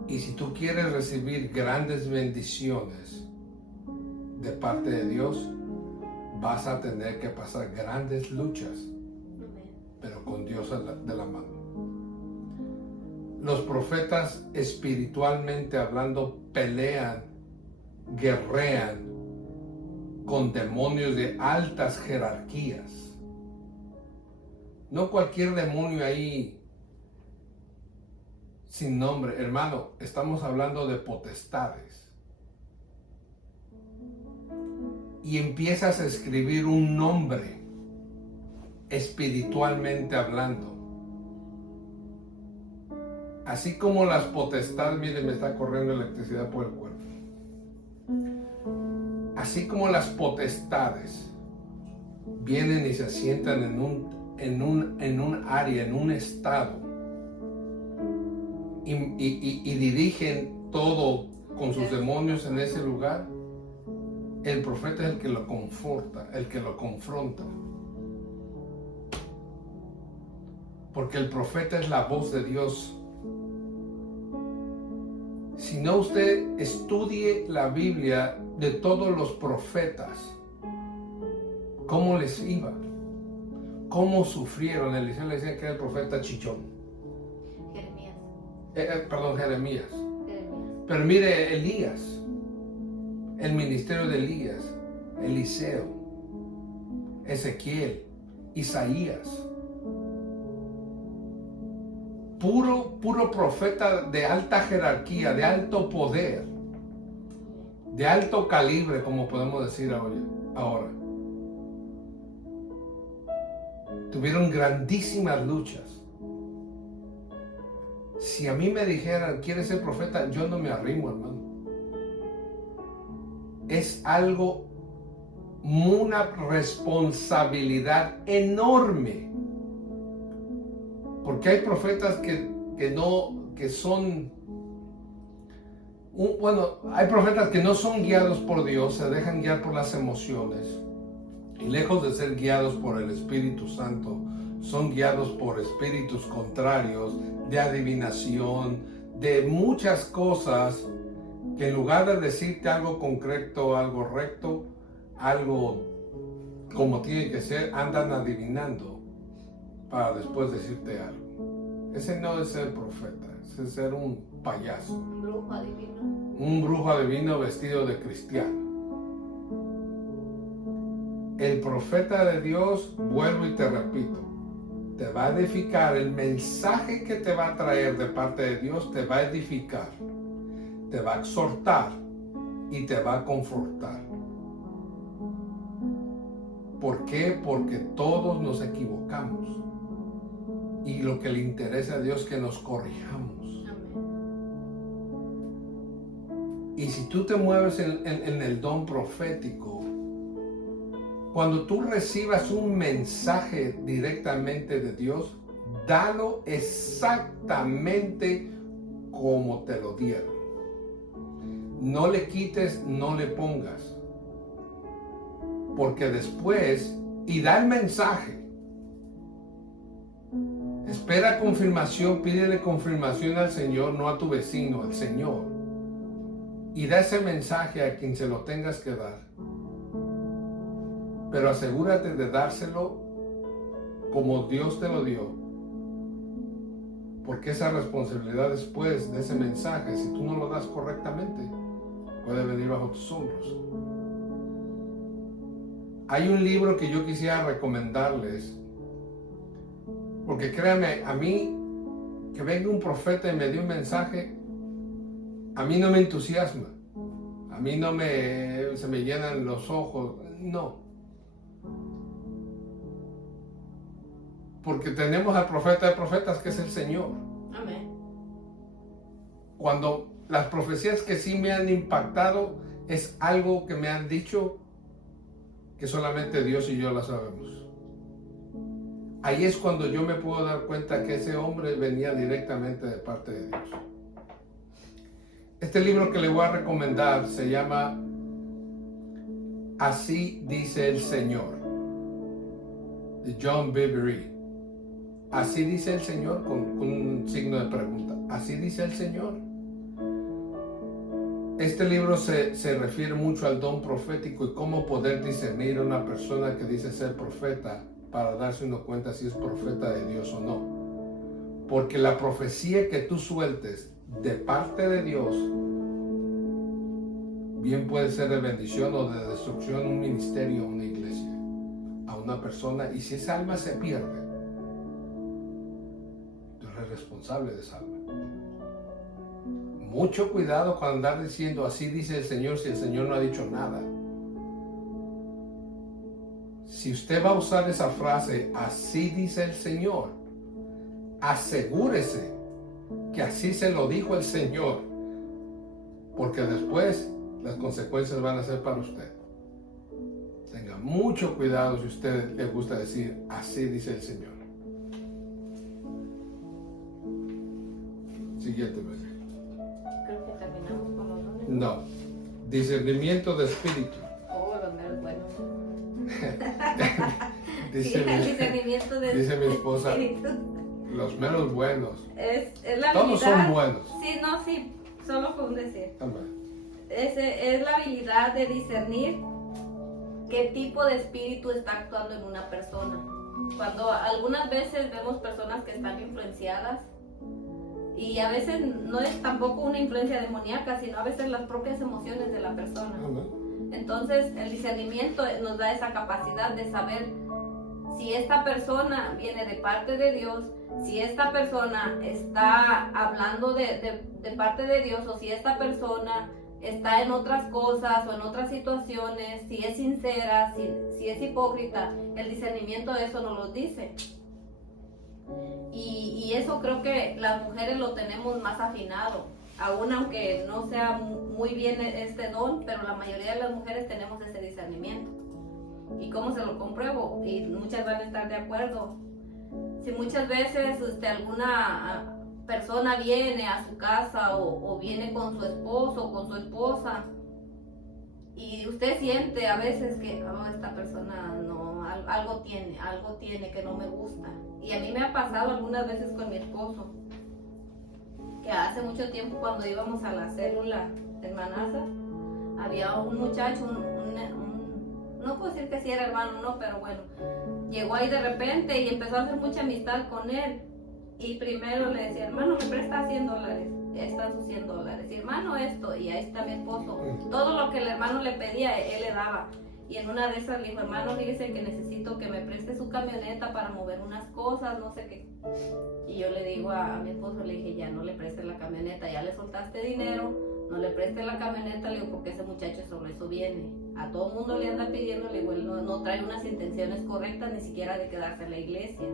Y si tú quieres recibir grandes bendiciones de parte de Dios, vas a tener que pasar grandes luchas, pero con Dios de la mano. Los profetas, espiritualmente hablando, pelean, guerrean con demonios de altas jerarquías. No cualquier demonio ahí sin nombre, hermano, estamos hablando de potestades. Y empiezas a escribir un nombre espiritualmente hablando. Así como las potestades, miren, me está corriendo electricidad por el cuerpo. Así como las potestades vienen y se sientan en un área, en un estado, y dirigen todo con sus demonios en ese lugar, el profeta es el que lo conforta, el que lo confronta. Porque el profeta es la voz de Dios. Si no, usted estudie la Biblia de todos los profetas, cómo les iba, cómo sufrieron. Eliseo le decía que era el profeta chichón. Jeremías. Pero mire, Elías, el ministerio de Elías, Eliseo, Ezequiel, Isaías, puro profeta de alta jerarquía, de alto poder, de alto calibre, como podemos decir ahora. Tuvieron grandísimas luchas. Si a mí me dijeran, ¿quieres ser profeta? Yo no me arrimo, hermano. Es algo, una responsabilidad enorme. Porque hay profetas que son, hay profetas que no son guiados por Dios, se dejan guiar por las emociones. Y lejos de ser guiados por el Espíritu Santo, son guiados por espíritus contrarios, de adivinación, de muchas cosas que en lugar de decirte algo concreto, algo recto, algo como tiene que ser, andan adivinando para después decirte algo. Ese no es ser profeta, ese es ser un payaso. Un brujo adivino. Un brujo adivino vestido de cristiano. El profeta de Dios, vuelvo y te repito, te va a edificar. El mensaje que te va a traer de parte de Dios te va a edificar, te va a exhortar y te va a confortar. ¿Por qué? Porque todos nos equivocamos y lo que le interesa a Dios es que nos corrijamos. Y si tú te mueves en el don profético, cuando tú recibas un mensaje directamente de Dios, dalo exactamente como te lo dieron. No le quites, no le pongas. Porque después, y da el mensaje. Espera confirmación, pídele confirmación al Señor, no a tu vecino, al Señor. Y da ese mensaje a quien se lo tengas que dar. Pero asegúrate de dárselo como Dios te lo dio. Porque esa responsabilidad después de ese mensaje, si tú no lo das correctamente, puede venir bajo tus hombros. Hay un libro que yo quisiera recomendarles. Porque créanme, a mí, que venga un profeta y me dé un mensaje, a mí no me entusiasma. A mí se me llenan los ojos. No. Porque tenemos al profeta de profetas, que es el Señor. Amén. Cuando las profecías que sí me han impactado es algo que me han dicho que solamente Dios y yo la sabemos. Ahí es cuando yo me puedo dar cuenta que ese hombre venía directamente de parte de Dios. Este libro que le voy a recomendar se llama Así dice el Señor, de John Bevere. Así dice el Señor, con un signo de pregunta. Así dice el Señor. Este libro se refiere mucho al don profético y cómo poder discernir a una persona que dice ser profeta para darse uno cuenta si es profeta de Dios o no. Porque la profecía que tú sueltes de parte de Dios bien puede ser de bendición o de destrucción a un ministerio, a una iglesia, a una persona. Y si esa alma se pierde, tú eres responsable de esa alma. Mucho cuidado con andar diciendo así dice el Señor si el Señor no ha dicho nada. Si usted va a usar esa frase, así dice el Señor, asegúrese que así se lo dijo el Señor, porque después las consecuencias van a ser para usted. Tenga mucho cuidado si a usted le gusta decir, así dice el Señor. Siguiente, bebé. Creo que terminamos con los dones. No. Discernimiento de espíritu. Oh, los meros buenos. Dice, Sí, el discernimiento de dice mi esposa, espíritu. los menos buenos. Es la Todos habilidad. son buenos. Sí, no, sí, solo con decir. Amén. Es la habilidad de discernir qué tipo de espíritu está actuando en una persona. Cuando algunas veces vemos personas que están influenciadas, y a veces no es tampoco una influencia demoníaca, sino a veces las propias emociones de la persona. Amén. Entonces el discernimiento nos da esa capacidad de saber si esta persona viene de parte de Dios, si esta persona está hablando de parte de Dios, o si esta persona está en otras cosas o en otras situaciones, si es sincera, si es hipócrita. El discernimiento de eso nos lo dice. Y eso creo que las mujeres lo tenemos más afinado, aún aunque no sea muy bien este don, pero la mayoría de las mujeres tenemos ese discernimiento. ¿Y cómo se lo compruebo? Y muchas van a estar de acuerdo. Si muchas veces alguna persona viene a su casa o viene con su esposo o con su esposa, y usted siente a veces que esta persona no, algo tiene que no me gusta. Y a mí me ha pasado algunas veces con mi esposo, que hace mucho tiempo cuando íbamos a la célula de Manasa, había un muchacho, no puedo decir que sí era hermano, no, pero bueno, llegó ahí de repente y empezó a hacer mucha amistad con él. Y primero le decía, hermano, me presta $100, ya están sus $100. Y hermano, esto, y ahí está mi esposo. Todo lo que el hermano le pedía, él le daba. Y en una de esas le dijo, hermano, fíjese que necesito que me preste su camioneta para mover unas cosas, no sé qué. Y yo le digo a mi esposo, le dije, ya no le prestes la camioneta, ya le soltaste dinero, no le prestes la camioneta, le digo, porque ese muchacho sobre eso viene. A todo mundo le anda pidiendo, le digo, él no trae unas intenciones correctas, ni siquiera de quedarse en la iglesia.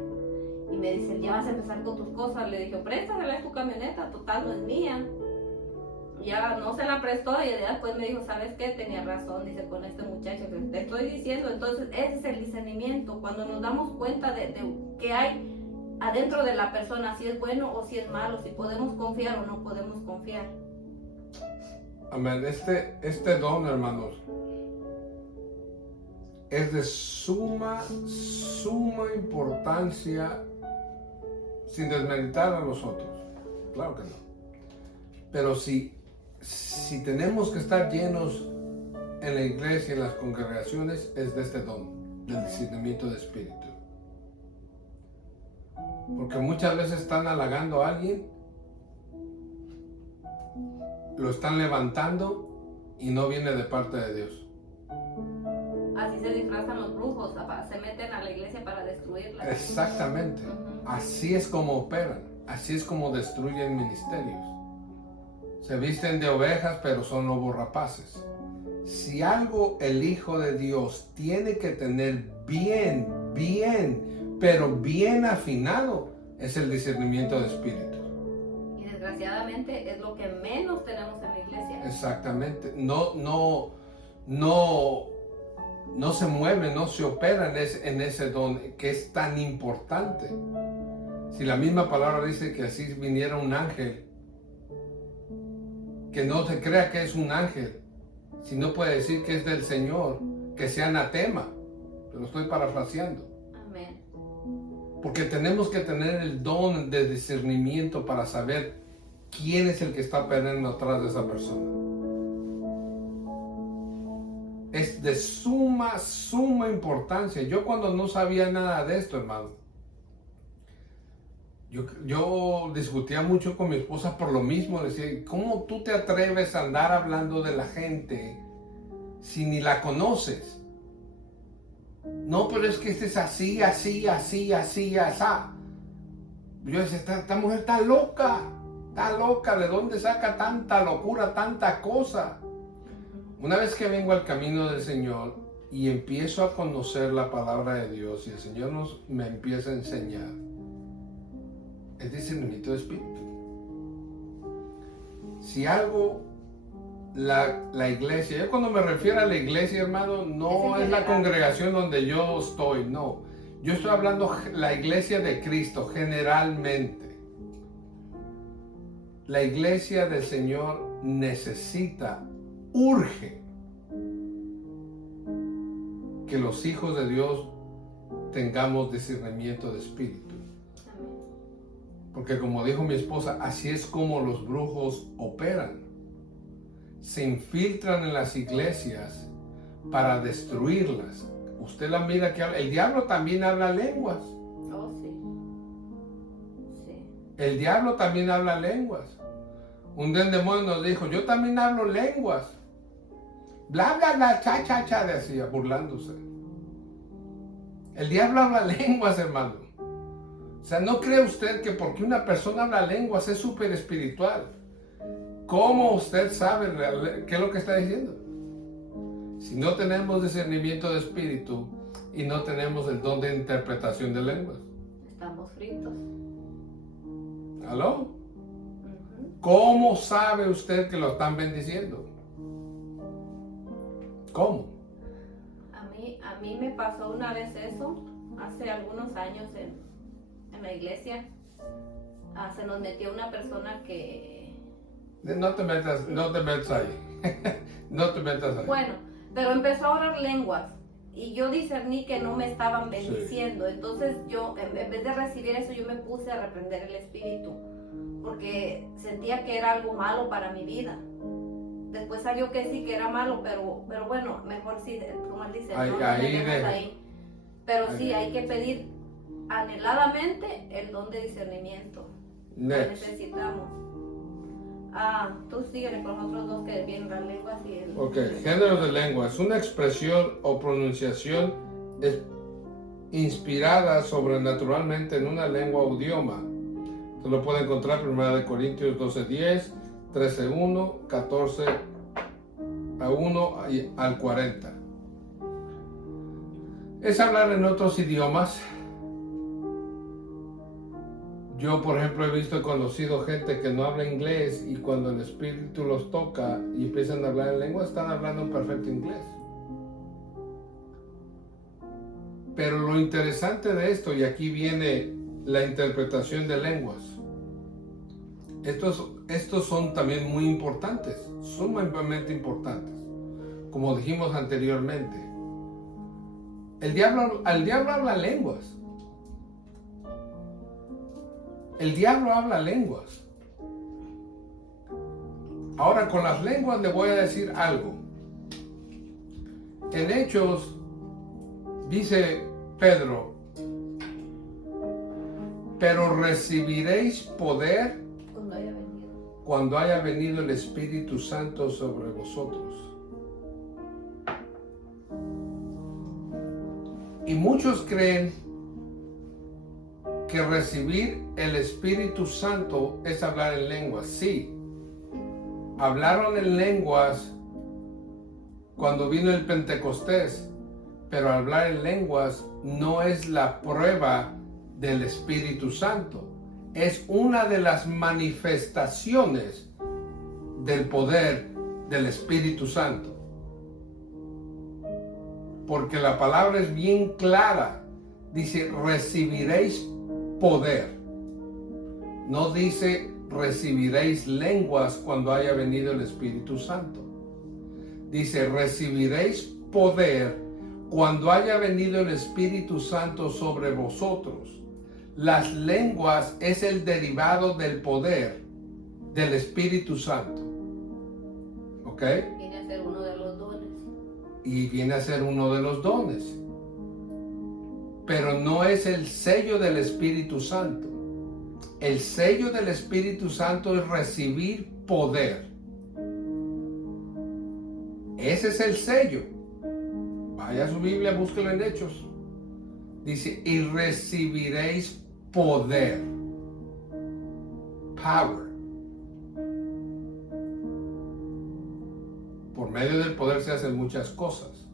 Y me dice, ya vas a empezar con tus cosas. Le dije, préstasela, es tu camioneta, total, no es mía. Ya no se la prestó y después me dijo, ¿sabes qué? Tenía razón, dice, con este muchacho que te estoy diciendo. Entonces ese es el discernimiento, cuando nos damos cuenta de qué hay adentro de la persona, si es bueno o si es malo, si podemos confiar o no podemos confiar. Amén. Este don, hermanos, es de suma importancia, sin desmeritar a los otros. Claro que no. Pero si tenemos que estar llenos en la iglesia, en las congregaciones, es de este don, del discernimiento de espíritu. Porque muchas veces están halagando a alguien, lo están levantando y no viene de parte de Dios. Así se disfrazan los brujos, se meten a la iglesia para destruirla. Exactamente. Así es como operan, así es como destruyen ministerios. Se visten de ovejas, pero son lobos rapaces. Si algo el Hijo de Dios tiene que tener pero bien afinado, es el discernimiento de espíritu. Y desgraciadamente es lo que menos tenemos en la iglesia. Exactamente. No se mueve, no se opera en ese don que es tan importante. Si la misma palabra dice que así viniera un ángel, que no se crea que es un ángel, si no puede decir que es del Señor, que sea anatema. Te lo estoy parafraseando. Amén. Porque tenemos que tener el don de discernimiento para saber quién es el que está operando atrás de esa persona. Es de suma importancia. Yo cuando no sabía nada de esto, hermano, yo discutía mucho con mi esposa por lo mismo. Decía, ¿cómo tú te atreves a andar hablando de la gente si ni la conoces? No, pero es que este es así. Yo decía, esta mujer está loca. ¿De dónde saca tanta locura, tanta cosa? Una vez que vengo al camino del Señor y empiezo a conocer la palabra de Dios y el Señor me empieza a enseñar, es discernimiento de espíritu. Si algo la iglesia. Yo cuando me refiero a la iglesia, hermano, no es la congregación donde yo estoy, no. Yo estoy hablando la iglesia de Cristo, generalmente. La iglesia del Señor necesita, urge, que los hijos de Dios tengamos discernimiento de espíritu. Porque como dijo mi esposa, así es como los brujos operan. Se infiltran en las iglesias para destruirlas. Usted la mira que el diablo también habla lenguas. Oh, sí. Sí. El diablo también habla lenguas. Un día el demonio nos dijo, yo también hablo lenguas. Bla, bla, bla, cha, cha, cha, decía, burlándose. El diablo habla lenguas, hermano. O sea, no cree usted que porque una persona habla lenguas es súper espiritual. ¿Cómo usted sabe qué es lo que está diciendo? Si no tenemos discernimiento de espíritu y no tenemos el don de interpretación de lenguas. Estamos fritos. ¿Aló? ¿Cómo sabe usted que lo están bendiciendo? ¿Cómo? A mí me pasó una vez eso, hace algunos años en la iglesia. Se nos metió una persona que... No te metas ahí. No te metas ahí. Bueno, pero empezó a orar lenguas y yo discerní que no me estaban bendiciendo. Sí. Entonces yo, en vez de recibir eso, yo me puse a reprender el espíritu porque sentía que era algo malo para mi vida. Después salió que sí, que era malo, pero bueno, mejor sí, como él dice, ahí. Pero sí, hay que pedir anheladamente el don de discernimiento. Lo necesitamos. Tú síguele con los otros dos que vienen las lenguas y el... Ok, género de lengua. Es una expresión o pronunciación inspirada sobrenaturalmente en una lengua o idioma. Se lo puede encontrar en 1 Corintios 12:10, 13:1, 14:1 y al 40. Es hablar en otros idiomas. Yo, por ejemplo, he conocido gente que no habla inglés y cuando el espíritu los toca y empiezan a hablar en lengua, están hablando en perfecto inglés. Pero lo interesante de esto, y aquí viene la interpretación de lenguas, estos son también muy importantes, sumamente importantes. Como dijimos anteriormente, al diablo habla lenguas. El diablo habla lenguas. Ahora, con las lenguas le voy a decir algo. En Hechos dice Pedro, pero recibiréis poder cuando haya venido el Espíritu Santo sobre vosotros. Y muchos creen que recibir el Espíritu Santo es hablar en lenguas. Sí, hablaron en lenguas cuando vino el Pentecostés, pero hablar en lenguas no es la prueba del Espíritu Santo. Es una de las manifestaciones del poder del Espíritu Santo. Porque la palabra es bien clara. Dice, recibiréis poder. No dice, recibiréis lenguas cuando haya venido el Espíritu Santo. Dice, recibiréis poder cuando haya venido el Espíritu Santo sobre vosotros. Las lenguas es el derivado del poder del Espíritu Santo. ¿Ok? Viene a ser uno de los dones. Y viene a ser uno de los dones. Pero no es el sello del Espíritu Santo. El sello del Espíritu Santo es recibir poder. Ese es el sello. Vaya a su Biblia, búsquelo en Hechos. Dice, y recibiréis poder. Power. Por medio del poder se hacen muchas cosas.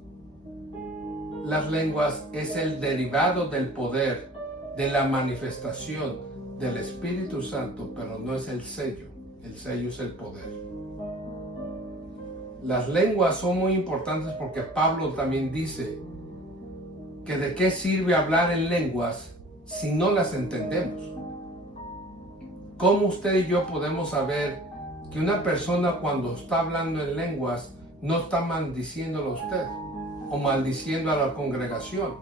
Las lenguas es el derivado del poder, de la manifestación del Espíritu Santo, pero no es el sello. El sello es el poder. Las lenguas son muy importantes porque Pablo también dice que de qué sirve hablar en lenguas si no las entendemos. ¿Cómo usted y yo podemos saber que una persona cuando está hablando en lenguas no está maldiciéndolo a usted o maldiciendo a la congregación?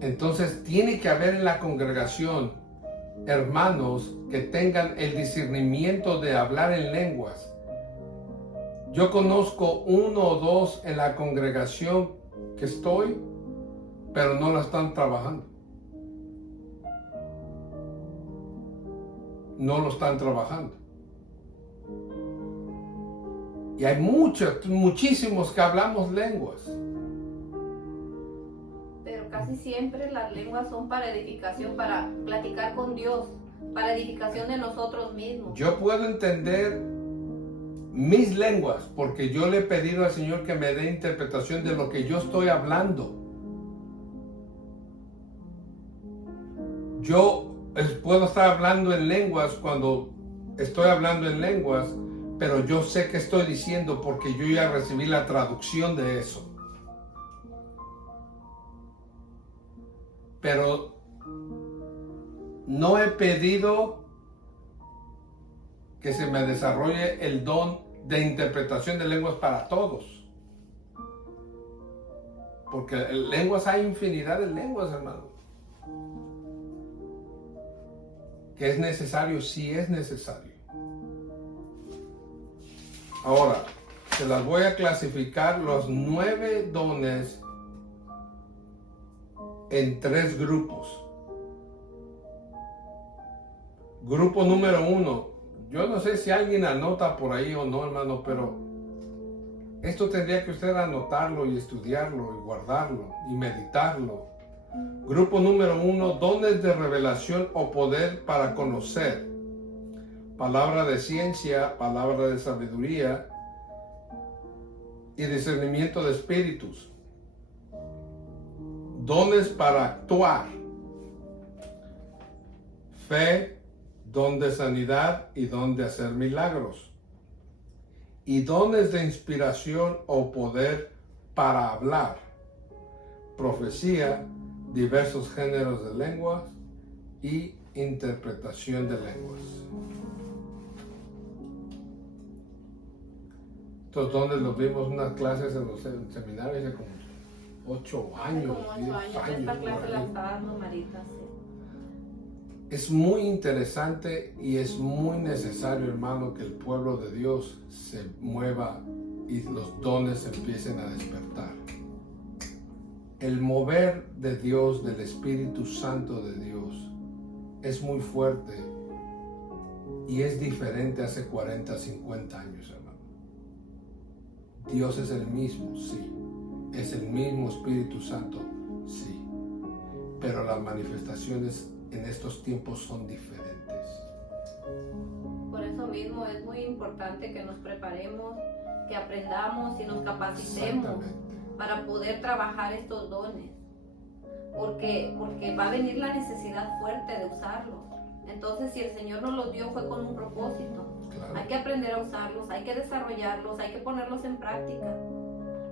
Entonces tiene que haber en la congregación hermanos que tengan el discernimiento de hablar en lenguas. Yo conozco uno o dos en la congregación que estoy, pero no la están trabajando. No lo están trabajando. Y hay muchísimos que hablamos lenguas. Pero casi siempre las lenguas son para edificación, para platicar con Dios, para edificación de nosotros mismos. Yo puedo entender mis lenguas porque yo le he pedido al Señor que me dé interpretación de lo que yo estoy hablando. Yo puedo estar hablando en lenguas cuando estoy hablando en lenguas, pero yo sé que estoy diciendo porque yo ya recibí la traducción de eso. Pero no he pedido que se me desarrolle el don de interpretación de lenguas para todos. Porque lenguas hay infinidad de lenguas, hermano. Que es necesario, sí es necesario. Ahora, se las voy a clasificar los 9 dones en 3 grupos. Grupo número 1. Yo no sé si alguien anota por ahí o no, hermano, pero esto tendría que usted anotarlo y estudiarlo y guardarlo y meditarlo. Grupo número 1, dones de revelación o poder para conocer. Palabra de ciencia, palabra de sabiduría y discernimiento de espíritus. Dones para actuar. Fe, don de sanidad y don de hacer milagros. Y dones de inspiración o poder para hablar. Profecía, diversos géneros de lenguas y interpretación de lenguas. Estos dones los vimos en unas clases en los seminarios de como 8 años. Como 8 años. Esta clase la estaba dando Marita, sí. Es muy interesante y es muy necesario, hermano, que el pueblo de Dios se mueva y los dones empiecen a despertar. El mover de Dios, del Espíritu Santo de Dios, es muy fuerte y es diferente hace 40, 50 años, hermano. Dios es el mismo, sí. Es el mismo Espíritu Santo, sí. Pero las manifestaciones en estos tiempos son diferentes. Por eso mismo es muy importante que nos preparemos, que aprendamos y nos capacitemos para poder trabajar estos dones, porque va a venir la necesidad fuerte de usarlos. Entonces, si el Señor nos los dio fue con un propósito. Claro. Hay que aprender a usarlos, hay que desarrollarlos, hay que ponerlos en práctica,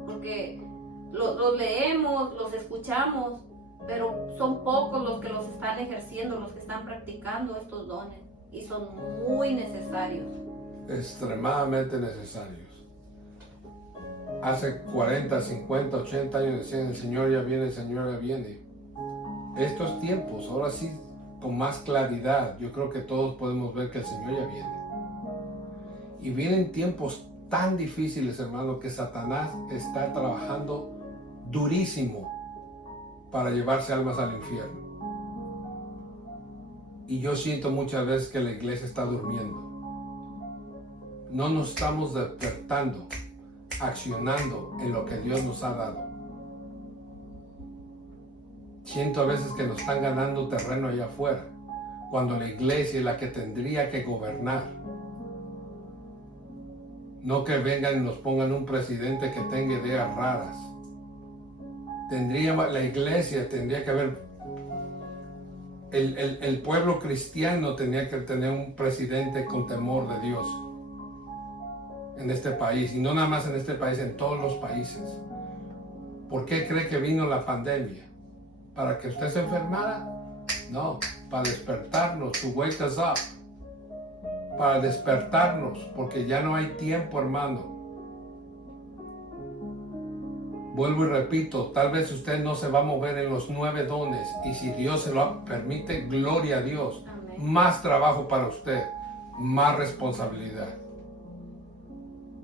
porque los leemos, los escuchamos, pero son pocos los que los están ejerciendo, los que están practicando estos dones, y son muy necesarios. Extremadamente necesarios. Hace 40, 50, 80 años decían: el Señor ya viene, el Señor ya viene. Estos tiempos, ahora sí, con más claridad, yo creo que todos podemos ver que el Señor ya viene. Y vienen tiempos tan difíciles, hermano, que Satanás está trabajando durísimo para llevarse almas al infierno. Y yo siento muchas veces que la iglesia está durmiendo. No nos estamos despertando, accionando en lo que Dios nos ha dado. Siento a veces que nos están ganando terreno allá afuera, cuando la iglesia es la que tendría que gobernar. No que vengan y nos pongan un presidente que tenga ideas raras. La iglesia tendría que haber, el pueblo cristiano tenía que tener un presidente con temor de Dios, en este país, y no nada más en este país, en todos los países. ¿Por qué cree que vino la pandemia? ¿Para que usted se enfermara? No, para despertarnos, to wake us up. Para despertarnos, porque ya no hay tiempo, hermano. Vuelvo y repito, tal vez usted no se va a mover en los 9 dones, y si Dios se lo permite, gloria a Dios. Amén. Más trabajo para usted, más responsabilidad.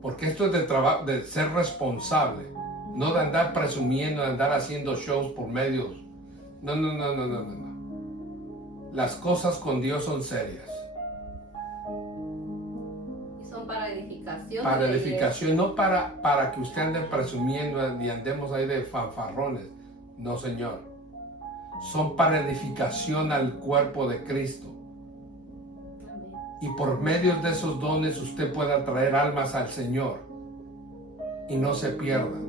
Porque esto es de ser responsable, no de andar presumiendo, de andar haciendo shows por medios. No. Las cosas con Dios son serias. Y son para edificación. Para de la edificación, iglesia. no para que usted ande presumiendo ni andemos ahí de fanfarrones. No, Señor. Son para edificación al cuerpo de Cristo. Amén. Y por medio de esos dones usted pueda traer almas al Señor y no se pierdan.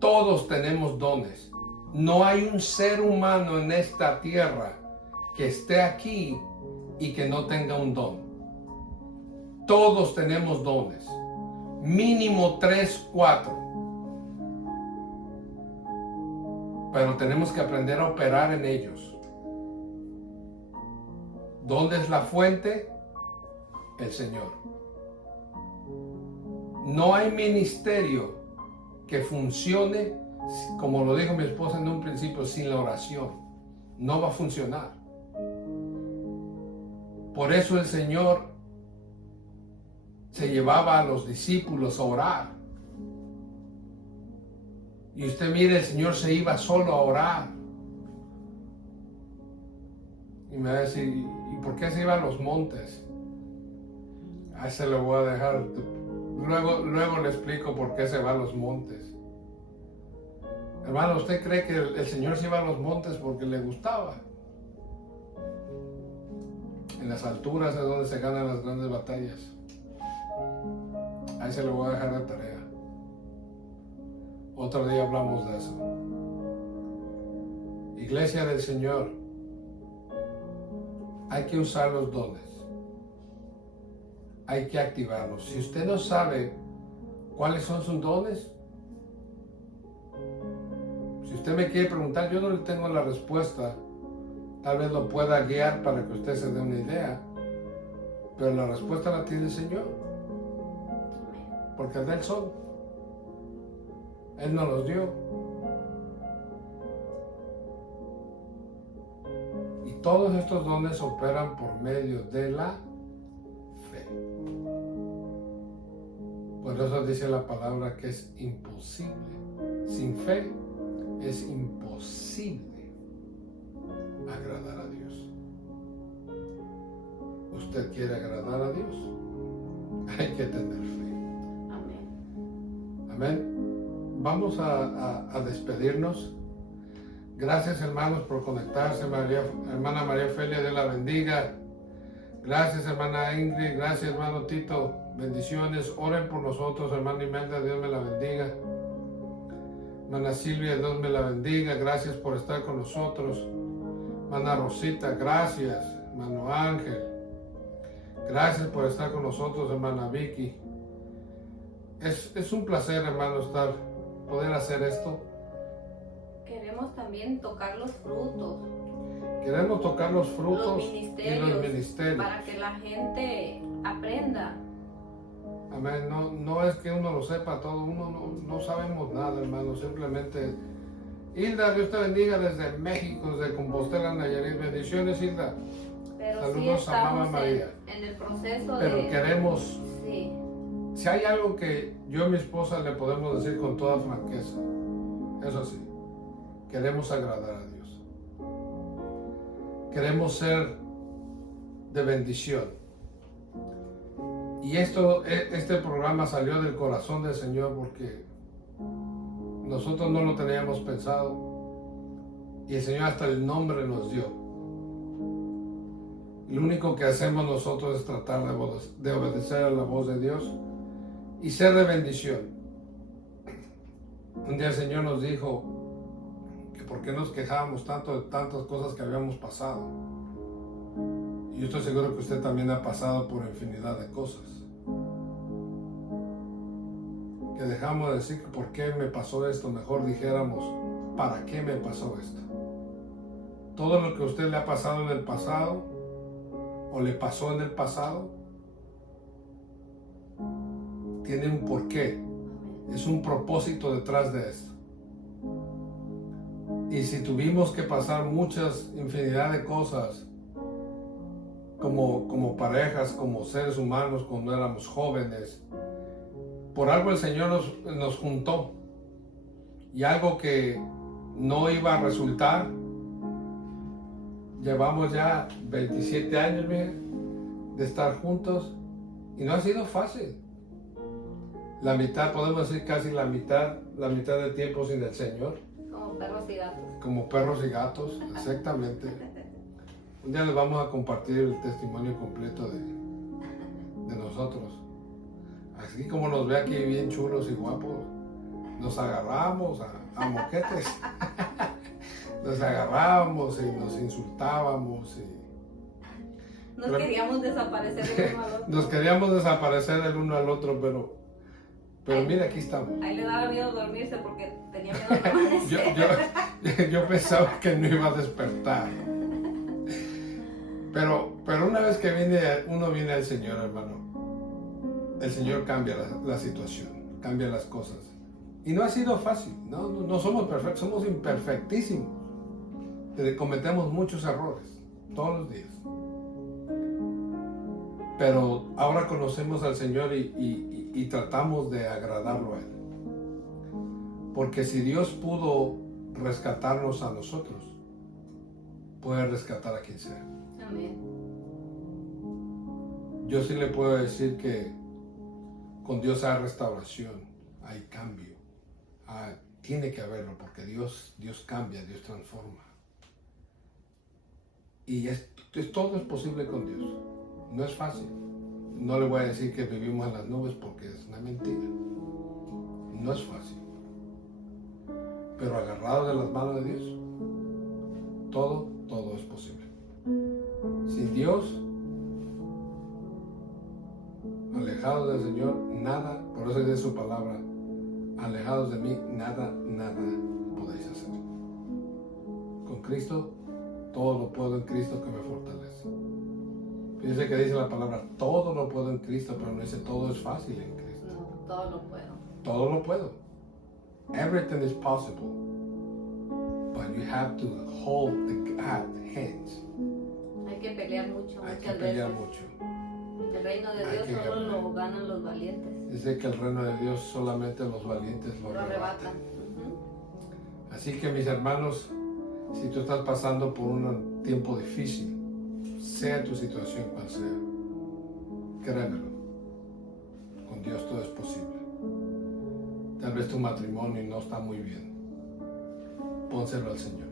Todos tenemos dones. No hay un ser humano en esta tierra que esté aquí y que no tenga un don. Todos tenemos dones. Mínimo 3, 4. Pero tenemos que aprender a operar en ellos. ¿Dónde es la fuente? El Señor. No hay ministerio que funcione, como lo dijo mi esposa en un principio, sin la oración. No va a funcionar. Por eso el Señor se llevaba a los discípulos a orar. Y usted mire, el Señor se iba solo a orar. Y me va a decir, ¿y por qué se iba a los montes? A ese lo voy a dejar. Luego le explico por qué se va a los montes. Hermano, ¿usted cree que el Señor se iba a los montes porque le gustaba? En las alturas es donde se ganan las grandes batallas. Ahí se lo voy a dejar de tarea. Otro día hablamos de eso. Iglesia del Señor, hay que usar los dones. Hay que activarlos. Si usted no sabe cuáles son sus dones, si usted me quiere preguntar, yo no le tengo la respuesta. Tal vez lo pueda guiar para que usted se dé una idea. Pero la respuesta la tiene el Señor. Porque de Él son. Él nos los dio. Y todos estos dones operan por medio de la fe. Por eso dice la palabra que es imposible. Sin fe es imposible agradar a Dios. ¿Usted quiere agradar a Dios? Hay que tener fe. Amén. Amén. Vamos a despedirnos. Gracias, hermanos, por conectarse. Hermana María Ofelia, Dios la bendiga. Gracias, hermana Ingrid. Gracias, hermano Tito. Bendiciones. Oren por nosotros, hermana Imelda. Dios me la bendiga. Hermana Silvia, Dios me la bendiga. Gracias por estar con nosotros. Hermana Rosita, gracias. Hermano Ángel. Gracias por estar con nosotros, hermana Vicky. Es un placer, hermano, poder hacer esto. Queremos también tocar los frutos. Queremos tocar los frutos Los y los ministerios. para que la gente aprenda. Amén. No es que uno lo sepa todo, uno no sabemos nada, hermano. Simplemente, Hilda, Dios te bendiga desde México, desde Compostela, Nayarit. Bendiciones, Hilda. Pero Saludos sí a Mamá estamos María. en el proceso Pero de... queremos, Sí, si hay algo que yo y mi esposa le podemos decir con toda franqueza, eso sí, queremos agradar a Dios. Queremos ser de bendición. Y este programa salió del corazón del Señor porque nosotros no lo teníamos pensado y el Señor hasta el nombre nos dio. Lo único que hacemos nosotros es tratar de obedecer a la voz de Dios y ser de bendición. Un día el Señor nos dijo que por qué nos quejábamos tanto de tantas cosas que habíamos pasado. Y yo estoy seguro que usted también ha pasado por infinidad de cosas. que dejamos de decir por qué me pasó esto, mejor dijéramos, ¿para qué me pasó esto? Todo lo que a usted le ha pasado en el pasado, o le pasó en el pasado, tiene un porqué, es un propósito detrás de esto. Y si tuvimos que pasar infinidad de cosas, como parejas, como seres humanos, cuando éramos jóvenes, por algo el Señor nos juntó, y algo que no iba a resultar. Llevamos ya 27 años, mija, de estar juntos, y no ha sido fácil. La mitad, podemos decir casi la mitad del tiempo sin el Señor. Como perros y gatos. Como perros y gatos, exactamente. Un día les vamos a compartir el testimonio completo de nosotros. Así como nos ve aquí bien chulos y guapos, nos agarramos a moquetes. Nos agarrábamos y nos insultábamos Nos queríamos desaparecer el uno al otro. Nos queríamos desaparecer el uno al otro, pero mira, aquí estamos. Ahí le daba miedo dormirse porque tenía miedo de amanecer. yo pensaba que no iba a despertar. Pero una vez que uno viene al Señor, hermano, el Señor cambia la situación, cambia las cosas. Y no ha sido fácil, no somos perfectos, somos imperfectísimos. Cometemos muchos errores todos los días. Pero ahora conocemos al Señor y tratamos de agradarlo a Él. Porque si Dios pudo rescatarnos a nosotros, puede rescatar a quien sea. Amén. Yo sí le puedo decir que con Dios hay restauración, hay cambio. Tiene que haberlo porque Dios cambia, Dios transforma. Y todo es posible con Dios. No es fácil. No le voy a decir que vivimos en las nubes porque es una mentira. No es fácil. Pero agarrados de las manos de Dios, todo es posible. Sin Dios, alejados del Señor, nada, por eso dice su palabra, alejados de mí, nada podéis hacer. Con Cristo, todo lo puedo en Cristo que me fortalece. Fíjense que dice la palabra, todo lo puedo en Cristo, pero no dice todo es fácil en Cristo. No, todo lo puedo. Todo lo puedo. Everything is possible. But you have to hold the hands. Hay que pelear mucho, Hay que muchas pelear veces. mucho. El reino de Hay Dios que solo ganar. lo ganan los valientes. Dice que el reino de Dios solamente los valientes lo Lo arrebatan. arrebatan. Así que mis hermanos, si tú estás pasando por un tiempo difícil, sea tu situación cual sea, créemelo, con Dios todo es posible. Tal vez tu matrimonio no está muy bien, pónselo al Señor.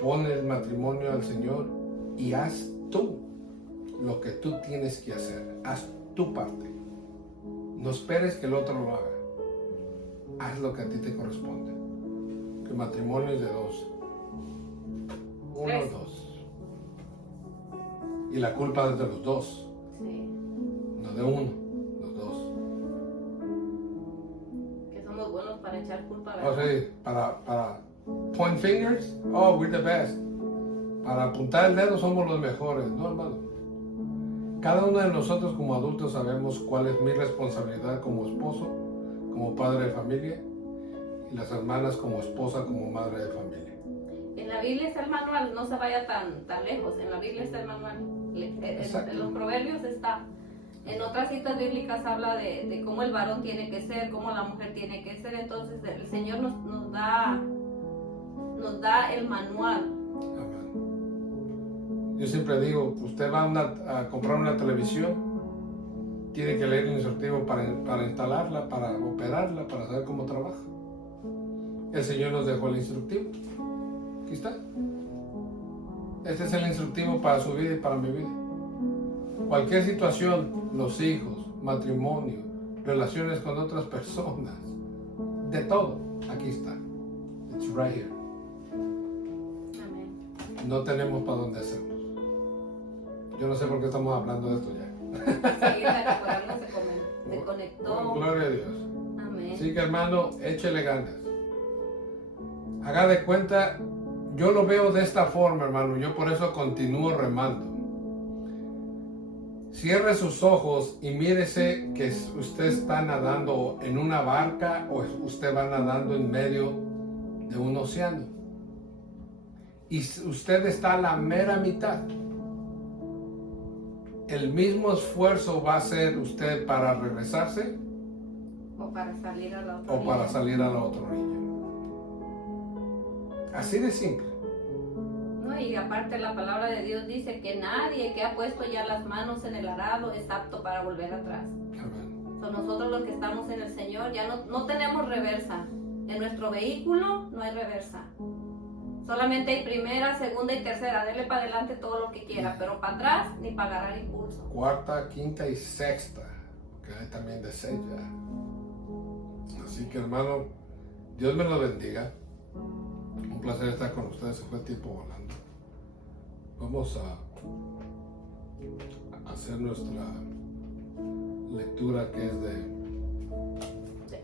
Pon el matrimonio al Señor y haz tú lo que tú tienes que hacer, haz tu parte. No esperes que el otro lo haga. Haz lo que a ti te corresponde. Que el matrimonio es de dos. Uno o dos. Y la culpa es de los dos. Sí. No de uno, los dos. Que somos buenos para echar culpa, O ¿verdad? sea, para point fingers, oh, we're the best. Para apuntar el dedo somos los mejores. No, hermano. Cada uno de nosotros como adultos sabemos cuál es mi responsabilidad como esposo, como padre de familia, y las hermanas como esposa, como madre de familia. En la Biblia está el manual, no se vaya tan lejos. En la Biblia está el manual. Exacto. En los proverbios está. En otras citas bíblicas habla de cómo el varón tiene que ser, cómo la mujer tiene que ser. Entonces el Señor nos da el manual. Amén. Yo siempre digo, usted va a comprar una televisión, tiene que leer el instructivo para instalarla, para operarla, para saber cómo trabaja. El Señor nos dejó el instructivo. Aquí está. Este es el instructivo para su vida y para mi vida. Cualquier situación, los hijos, matrimonio, relaciones con otras personas, de todo, aquí está. It's right here. Amén. No tenemos para dónde hacernos. Yo no sé por qué estamos hablando de esto ya. Enseguida por algo se conectó. Gloria a Dios. Amén. Así que hermano, échele ganas. Haga de cuenta, yo lo veo de esta forma, hermano. Yo por eso continúo remando. Cierre sus ojos y mírese que usted está nadando en una barca o usted va nadando en medio de un océano. Y usted está a la mera mitad. El mismo esfuerzo va a hacer usted para regresarse O para salir a la otra o para orilla. salir a la otra orilla. Así de simple. No, y aparte la palabra de Dios dice que nadie que ha puesto ya las manos en el arado es apto para volver atrás. Amén. So, nosotros los que estamos en el Señor ya no tenemos reversa. En nuestro vehículo no hay reversa. Solamente hay primera, segunda y tercera. Dele para adelante todo lo que quiera, pero para atrás ni para agarrar impulso. Cuarta, quinta y sexta, que hay también de seis ya. Así que hermano, Dios me lo bendiga. Un placer estar con ustedes, se fue el tiempo volando. Vamos a hacer nuestra lectura que es de...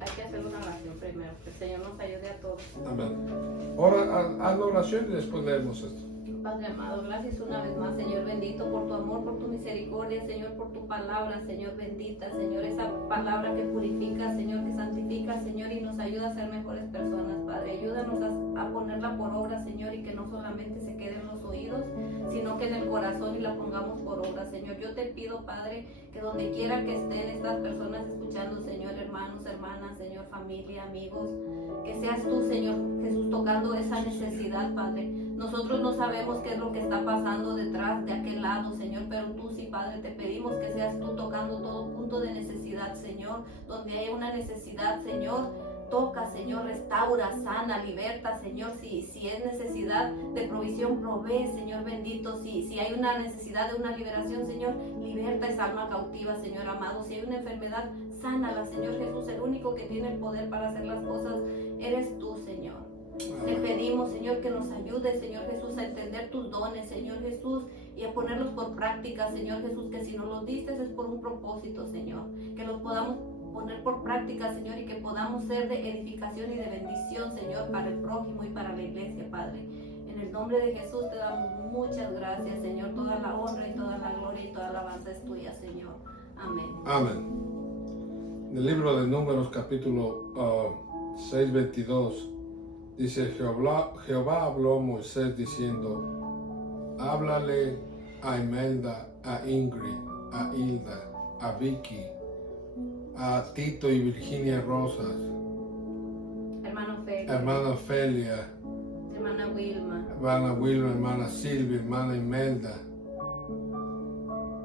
Hay que hacer una oración primero, que el Señor nos ayude a todos. Amén. Ahora haz la oración y después leemos esto. Padre amado, gracias una vez más, Señor bendito, por tu amor, por tu misericordia, Señor, por tu palabra, Señor bendita, Señor, esa palabra que purifica, Señor, que santifica, Señor, y nos ayuda a ser mejores personas, Padre. Ayúdanos a ponerla por obra, Señor, y que no solamente se quede en los oídos, sino que en el corazón y la pongamos por obra, Señor. Yo te pido, Padre, que donde quiera que estén estas personas escuchando, Señor, hermanos, hermanas, Señor, familia, amigos, que seas tú, Señor Jesús, tocando esa necesidad, Padre. Nosotros no sabemos qué es lo que está pasando detrás de aquel lado, Señor, pero tú sí, Padre, te pedimos que seas tú tocando todo punto de necesidad, Señor, donde haya una necesidad, Señor. Toca, Señor, restaura, sana, liberta, Señor. Si es necesidad de provisión, provee, Señor bendito. Si hay una necesidad de una liberación, Señor, liberta esa alma cautiva, Señor amado. Si hay una enfermedad, sánala, Señor Jesús. El único que tiene el poder para hacer las cosas eres tú, Señor. Te pedimos, Señor, que nos ayudes, Señor Jesús, a entender tus dones, Señor Jesús, y a ponerlos por práctica, Señor Jesús, que si nos los diste es por un propósito, Señor. Que los podamos poner por práctica, Señor, y que podamos ser de edificación y de bendición, Señor, para el prójimo y para la iglesia, Padre. En el nombre de Jesús te damos muchas gracias, Señor. Toda la honra y toda la gloria y toda la alabanza es tuya, Señor. Amén. Amén. En el libro de Números, capítulo 6:22, dice: Jehová habló a Moisés diciendo: háblale a Imelda, a Ingrid, a Hilda, a Vicky, a Tito y Virginia Rosas, hermana Ofelia, hermana Wilma, hermana Silvia, hermana Imelda,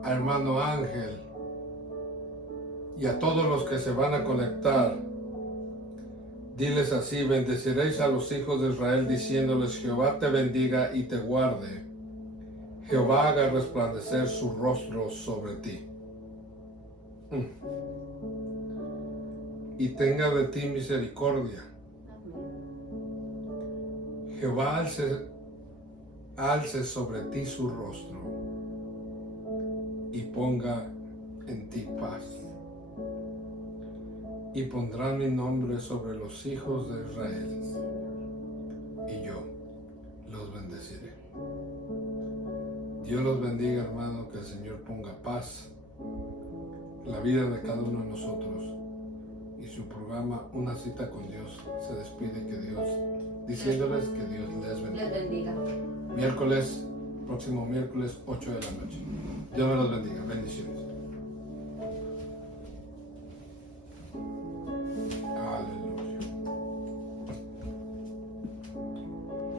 a hermano Ángel y a todos los que se van a conectar. Diles así: bendeciréis a los hijos de Israel diciéndoles: Jehová te bendiga y te guarde. Jehová haga resplandecer su rostro sobre ti. Y tenga de ti misericordia. Jehová alce sobre ti su rostro y ponga en ti paz. Y pondrán mi nombre sobre los hijos de Israel, y yo los bendeciré. Dios los bendiga, hermano, que el Señor ponga paz en la vida de cada uno de nosotros. Y su programa Una Cita con Dios se despide diciéndoles que Dios les bendiga. Próximo miércoles 8 de la noche. Dios me los bendiga. Bendiciones.